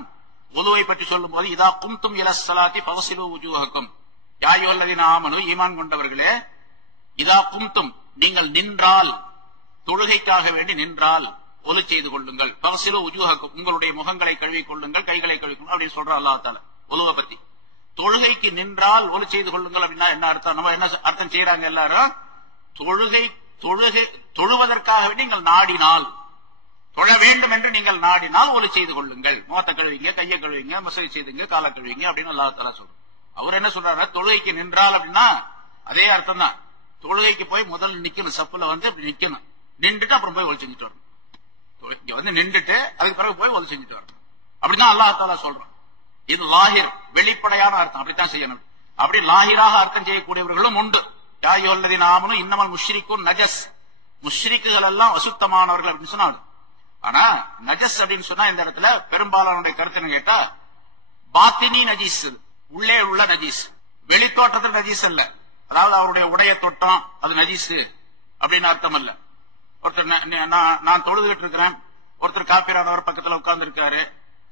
ஒதுவை பற்றி சொல்லும் போது, இதா கும்தும் இலஸ் ஸலாத்தி ஃபக்ஸிலு வுஜூஹக்கும் யா அய்யுஹல்லதீன ஆமனு, ஈமான் கொண்டவர்களே, இதா கும்தும், நீங்கள் நின்றால், தொழுகைக்காக வேண்டி நின்றால் ஒலு செய்து கொள்ளுங்கள். ஃபக்ஸிலு வுஜூஹக்கும், உங்களுடைய முகங்களை கழுவிக் கொள்ளுங்கள், கைகளை கழுவிக்கொள்ளுங்கள் அப்படின்னு சொல்ற அல்லாஹ் தஆலா ஒலுவை பத்தி. தொழுகைக்கு நின்றால் ஒலு செய்து கொள்ளுங்கள் அப்படின்னா என்ன அர்த்தம்? நம்ம என்ன அர்த்தம் செய்யறாங்க எல்லாரும்? தொழுவதற்காக வேண்டி நீங்கள் நாடினால், தொழ வேண்டும் என்று நீங்கள் நாடினால் ஒலு செய்து கொள்ளுங்கள். முகத்தை கழுவிங்க, கையை கழுவிங்க, மசகை செய்துங்க, காலை கழுவிங்க அப்படின்னு அல்லாஹ் தஆலா சொல்றார். அவர் என்ன சொல்றாரு? தொழுகைக்கு நின்றால் அப்படின்னா அதே அர்த்தம் தான். தொழுகைக்கு போய் முதல்ல நிக்கணும், சப்புல இப்படி நிக்கணும், நின்றுட்டு அப்புறம் போய் ஒலு செஞ்சுட்டு வரணும். இங்க நின்றுட்டு அதுக்கு பிறகு போய் ஒலு செஞ்சுட்டு வரணும். அப்படிதான் அல்லாஹ் தஆலா சொல்றான். இது லாஹிர், வெளிப்படையான அர்த்தம், அப்படித்தான் செய்யணும். அப்படி லாஹிராக அர்த்தம் செய்யக்கூடியவர்களும் உண்டு. யா அய்யுஹல்லதீன ஆமனு இன்னமல் முஷ்ரிக்குன் நஜஸ், முஷ்ரிக்குகள் எல்லாம் அசுத்தமானவர்கள் அப்படின்னு சொன்னாங்க. ஆனா நஜஸ் அப்படின்னு சொன்னா இந்த இடத்துல பெரும்பாலானுடைய கருத்துன்னு கேட்டா பாத்தினி நஜீஸ், உள்ளே உள்ள நஜீஸ், வெளித்தோட்டத்தில் நஜீஸ் அல்ல. அதாவது அவருடைய உடைய தொட்டம் அது நஜீஸ் அப்படின்னு அர்த்தம் அல்ல. ஒருத்தர் நான் தொழுதுகிட்டு இருக்கிறேன், ஒருத்தர் காபிரானவர் பக்கத்துல உட்கார்ந்து இருக்காரு,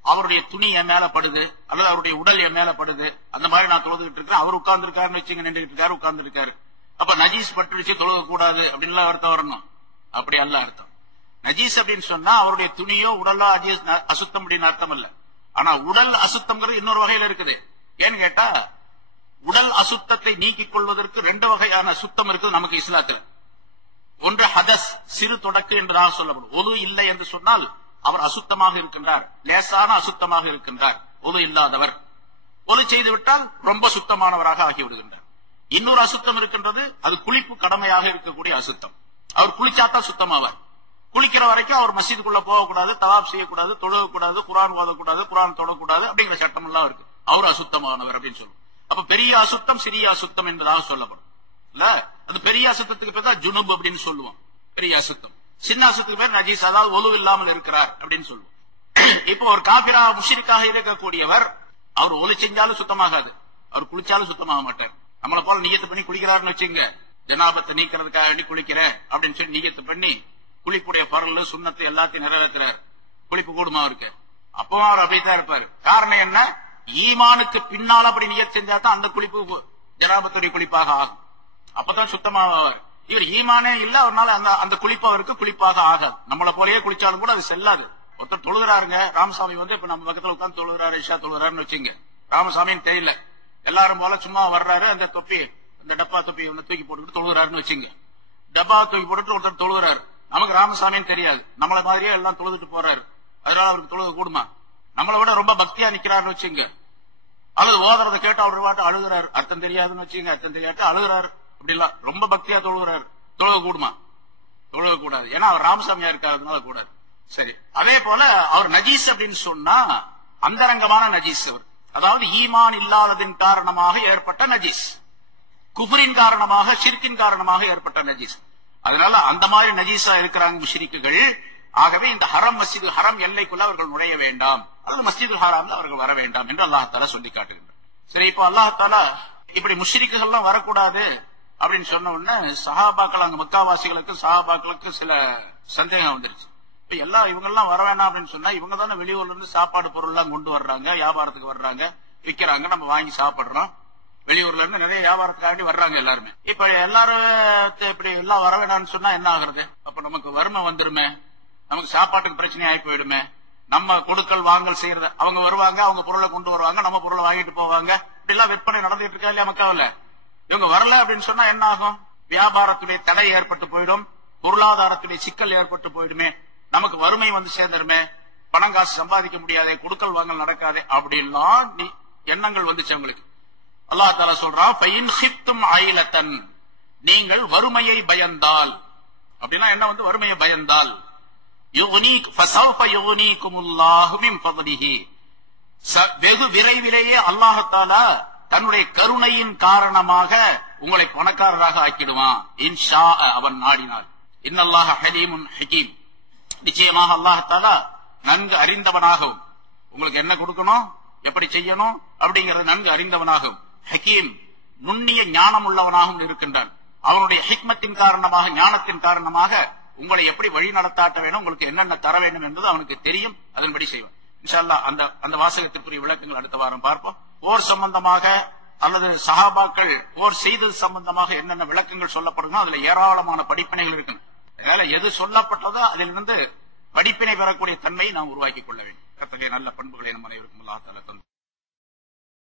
அவருடைய துணி என் மேல படுது அல்லது அவருடைய உடல் என் மேல படுது, அந்த மாதிரி நான் தொழுதுகிட்டு இருக்கேன், அவர் உட்கார்ந்து இருக்காருன்னு வச்சுங்க, நின்றுகிட்டு இருக்காரு, உட்கார்ந்து இருக்காரு, அப்ப நஜீஸ் பட்டுச்சு தொழுக கூடாது அப்படின்னு அர்த்தம் வரணும். அப்படி அல்ல அர்த்தம். நஜீஸ் அப்படின்னு சொன்னா அவருடைய துணியோ உடலோ அசுத்தம் அப்படின்னு அர்த்தம் இல்ல. ஆனா உடல் அசுத்தம்ங்கிறது இன்னொரு வகையில இருக்குது. ஏன்னு கேட்டா உடல் அசுத்தத்தை நீக்கிக் கொள்வதற்கு 2 வகையான சுத்தம் இருக்குது நமக்கு இஸ்லாத்தில். ஒன்று ஹதஸ், சிறு தொடக்கு என்றுதான் சொல்லப்படும். ஒது இல்லை என்று சொன்னால் அவர் அசுத்தமாக இருக்கின்றார், லேசான அசுத்தமாக இருக்கின்றார். ஒது இல்லாதவர் ஒது செய்து விட்டால் ரொம்ப சுத்தமானவராக ஆகிவிடுகின்றார். இன்னொரு அசுத்தம் இருக்கின்றது, அது குளிப்பு கடமையாக இருக்கக்கூடிய அசுத்தம். அவர் குளிச்சாத்தான் சுத்தமாவார். குளிக்கிற வரைக்கும் அவர் மஸ்ஜிதுக்குள்ள போகக்கூடாது, தவாப் செய்யக்கூடாது, தொழக்கூடாது, குர்ஆன் ஓதக்கூடாது, குர்ஆன் தொடக்கூடாது அப்படிங்கிற சட்டம் எல்லாம் இருக்கு. அவர் அசுத்தமானவர் அப்படின்னு சொல்லுவோம். அப்ப பெரிய அசுத்தம் சிறிய அசுத்தம் என்பதாக சொல்லப்படும். இல்ல, அது பெரிய அசுத்தத்துக்கு பேர் தான் ஜுனுப் அப்படின்னு சொல்லுவோம், பெரிய அசுத்தம். சின்ன அசுத்தத்துக்கு பேர் நஜீஸ், அதாவது ஒலு இல்லாமல் இருக்கிறார் அப்படின்னு சொல்லுவோம். இப்போ ஒரு காபிரா முஷ்ரிக்காக இருக்கக்கூடியவர், அவர் ஒலு செஞ்சாலும் சுத்தமாகாது, அவர் குளிச்சாலும் சுத்தமாக மாட்டார். நம்மளை போல நியத்து பண்ணி குளிக்கிறாருன்னு வச்சுங்க, ஜனாபத்தை நீக்கிறதுக்காக வேண்டி குளிக்கிறேன் அப்படின்னு சொல்லி நியத்து பண்ணி குளிப்புடைய பரல் சுண்ணத்தை எல்லாத்தையும் நிறைவேற்றுறாரு, குளிப்பு கூடுமா இருக்கு, அப்பவும் அவர் அப்படித்தான் இருப்பாரு. காரணம் என்ன? ஈமானுக்கு பின்னால் அப்படி நியத் செஞ்சா தான் அந்த குளிப்பு ஜனாபத்துடைய குளிப்பாக ஆகும், அப்பதான் சுத்தமாக. இவர் ஈமானே இல்ல, அவரால் அந்த குளிப்பு அவருக்கு குளிப்பாக ஆகாது. நம்மளை போலயே குளிச்சாலும் கூட அது செல்லாது. ஒருத்தர் தொழுகிறாருங்க, ராமசாமி இப்ப நம்ம பக்கத்துல உட்காந்து தொழுகிறாரு, இஷா தொழுகிறாருன்னு வச்சுங்க, ராமசாமின்னு தெரியல, எல்லாரும் போல சும்மா வர்றாரு, அந்த தொப்பி, அந்த டப்பா தொப்பி தூக்கி போட்டுக்கிட்டு தொழுகிறாருன்னு வச்சுங்க, டப்பா தூக்கி போட்டுட்டு ஒருத்தர் தொழுகிறாரு, நமக்கு ராமசாமின்னு தெரியாது, நம்மள மாதிரியே எல்லாம் தொழுதுட்டு போறாரு, அதனால அவருக்கு தொழுக கூடுமா? நம்மளை விட ரொம்ப பக்தியா நிக்கிறாருன்னு வச்சுங்க, அல்லது ஓதுறத கேட்டு அவர் பாட்டு அழுகிறாரு, அர்த்தம் தெரியாதுன்னு வச்சுங்க, அர்த்தம் தெரியாட்டு அழுகிறாரு, அப்படி இல்ல ரொம்ப பக்தியா தொழுகிறாரு, தொழுக கூடுமா? தொழுக கூடாது. ஏன்னா அவர் ராமசாமியா இருக்காருனால கூடாது. சரி, அதே போல அவர் நஜீஸ் அப்படின்னு சொன்னா அந்தரங்கமான நஜீஸ் அவர், அதாவது ஈமான் இல்லாததின் காரணமாக ஏற்பட்ட நஜீஸ், குஃப்ரின் காரணமாக ஷிர்கின் காரணமாக ஏற்பட்ட நஜீஸ். அதனால அந்த மாதிரி நஜீஸா இருக்கிறாங்க முஷ்ரிக்குகள். ஆகவே இந்த ஹரம் மஸ்ஜிது ஹரம் எல்லைக்குள்ள அவர்கள் நுழைய வேண்டாம், அல்லது மஸ்ஜிதுல் ஹராம்ல அவர்கள் வர வேண்டாம் என்று அல்லாஹ் தஆலா சொல்லி காட்டுகின்றார். சரி, இப்போ அல்லாஹ் தஆலா இப்படி முஷ்ரிக்குகள் எல்லாம் வரக்கூடாது அப்படின்னு சொன்ன உடனே சஹாபாக்கள், அங்க மக்காவாசிகளுக்கு சஹாபாக்களுக்கு சில சந்தேகம் வந்துருச்சு. இப்ப இவங்க எல்லாம் வர வேணாம் அப்படின்னு சொன்னா, இவங்க தானே வெளியூர்ல இருந்து சாப்பாடு பொருள் எல்லாம் கொண்டு வர்றாங்க, வியாபாரத்துக்கு வர்றாங்க, விற்கிறாங்க, நம்ம வாங்கி சாப்பிடுறோம். வெளியூர்ல இருந்து நிறைய வியாபாரத்துக்காண்டி வர்றாங்க எல்லாருமே. இப்ப எல்லாரும் இப்படி எல்லாம் வர வேணாம்னு சொன்னா என்ன ஆகுறது? அப்ப நமக்கு வறுமை வந்துருமே, நமக்கு சாப்பாட்டுக்கு பிரச்சனை ஆகி போயிடுமே. நம்ம கொடுக்கல் வாங்கல் செய்யறது, அவங்க வருவாங்க, அவங்க பொருளை கொண்டு வருவாங்க, நம்ம பொருளை வாங்கிட்டு போவாங்க. இப்படி எல்லாம் விற்பனை நடந்துட்டு இருக்கா இல்லையா மக்காவில? இவங்க வரல அப்படின்னு சொன்னா என்ன ஆகும்? வியாபாரத்துடைய தடை ஏற்பட்டு போயிடும், பொருளாதாரத்துடைய சிக்கல் ஏற்பட்டு போயிடுமே, நமக்கு வறுமை வந்து சேர்ந்துருமே, பணம் காசு சம்பாதிக்க முடியாதே, கொடுக்கல் வாங்கல் நடக்காதே, அப்படின்லாம் எண்ணங்கள் வந்துச்சு அவங்களுக்கு. அல்லாஹ் தஆலா சொல்றான், ஃபைன் ஹிப்தும் ஆயிலத்தன், நீங்கள் வறுமையை பயந்தால். அப்படின்னா என்ன? வந்து வறுமையை பயந்தால், வெகு விரைவிலேயே அல்லாஹ் தஆலா தன்னுடைய கருணையின் காரணமாக உங்களை பணக்காரராக ஆக்கிடுவான். இன்ஷா, அவன் நாடினாள். இன்னல்லாஹ ஹலீமுன் ஹகீம், நிச்சயமாக அல்லாஹ் தஆலா நன்கு அறிந்தவனாகவும், உங்களுக்கு என்ன கொடுக்கணும், எப்படி செய்யணும் அப்படிங்கறது நன்கு அறிந்தவனாகவும், ஹக்கீம் நுண்ணிய ஞானம் உள்ளவனாகவும் இருக்கின்றான். அவனுடைய ஹிக்மத்தின் காரணமாக, ஞானத்தின் காரணமாக உங்களை எப்படி வழி நடத்தாட்ட வேணும், உங்களுக்கு என்னென்ன தர வேண்டும் என்பது அவனுக்கு தெரியும். அதன்படி செய்வான். இன்ஷா அல்லாஹ் அந்த வாசகத்திற்குரிய விளக்கங்கள் அடுத்த வாரம் பார்ப்போம். போர் சம்பந்தமாக அல்லது சஹாபாக்கள் போர் செய்தது சம்பந்தமாக என்னென்ன விளக்கங்கள் சொல்லப்படுமோ அதுல ஏராளமான படிப்பினைகள் இருக்கு. அதனால எது சொல்லப்பட்டதோ அதிலிருந்து படிப்பினை பெறக்கூடிய தன்மையை நாம் உருவாக்கிக் கொள்ள வேண்டும். அத்தகைய நல்ல பண்புகளை நம் அனைவருக்கும் அல்லாஹ் தஆலா தந்தார்.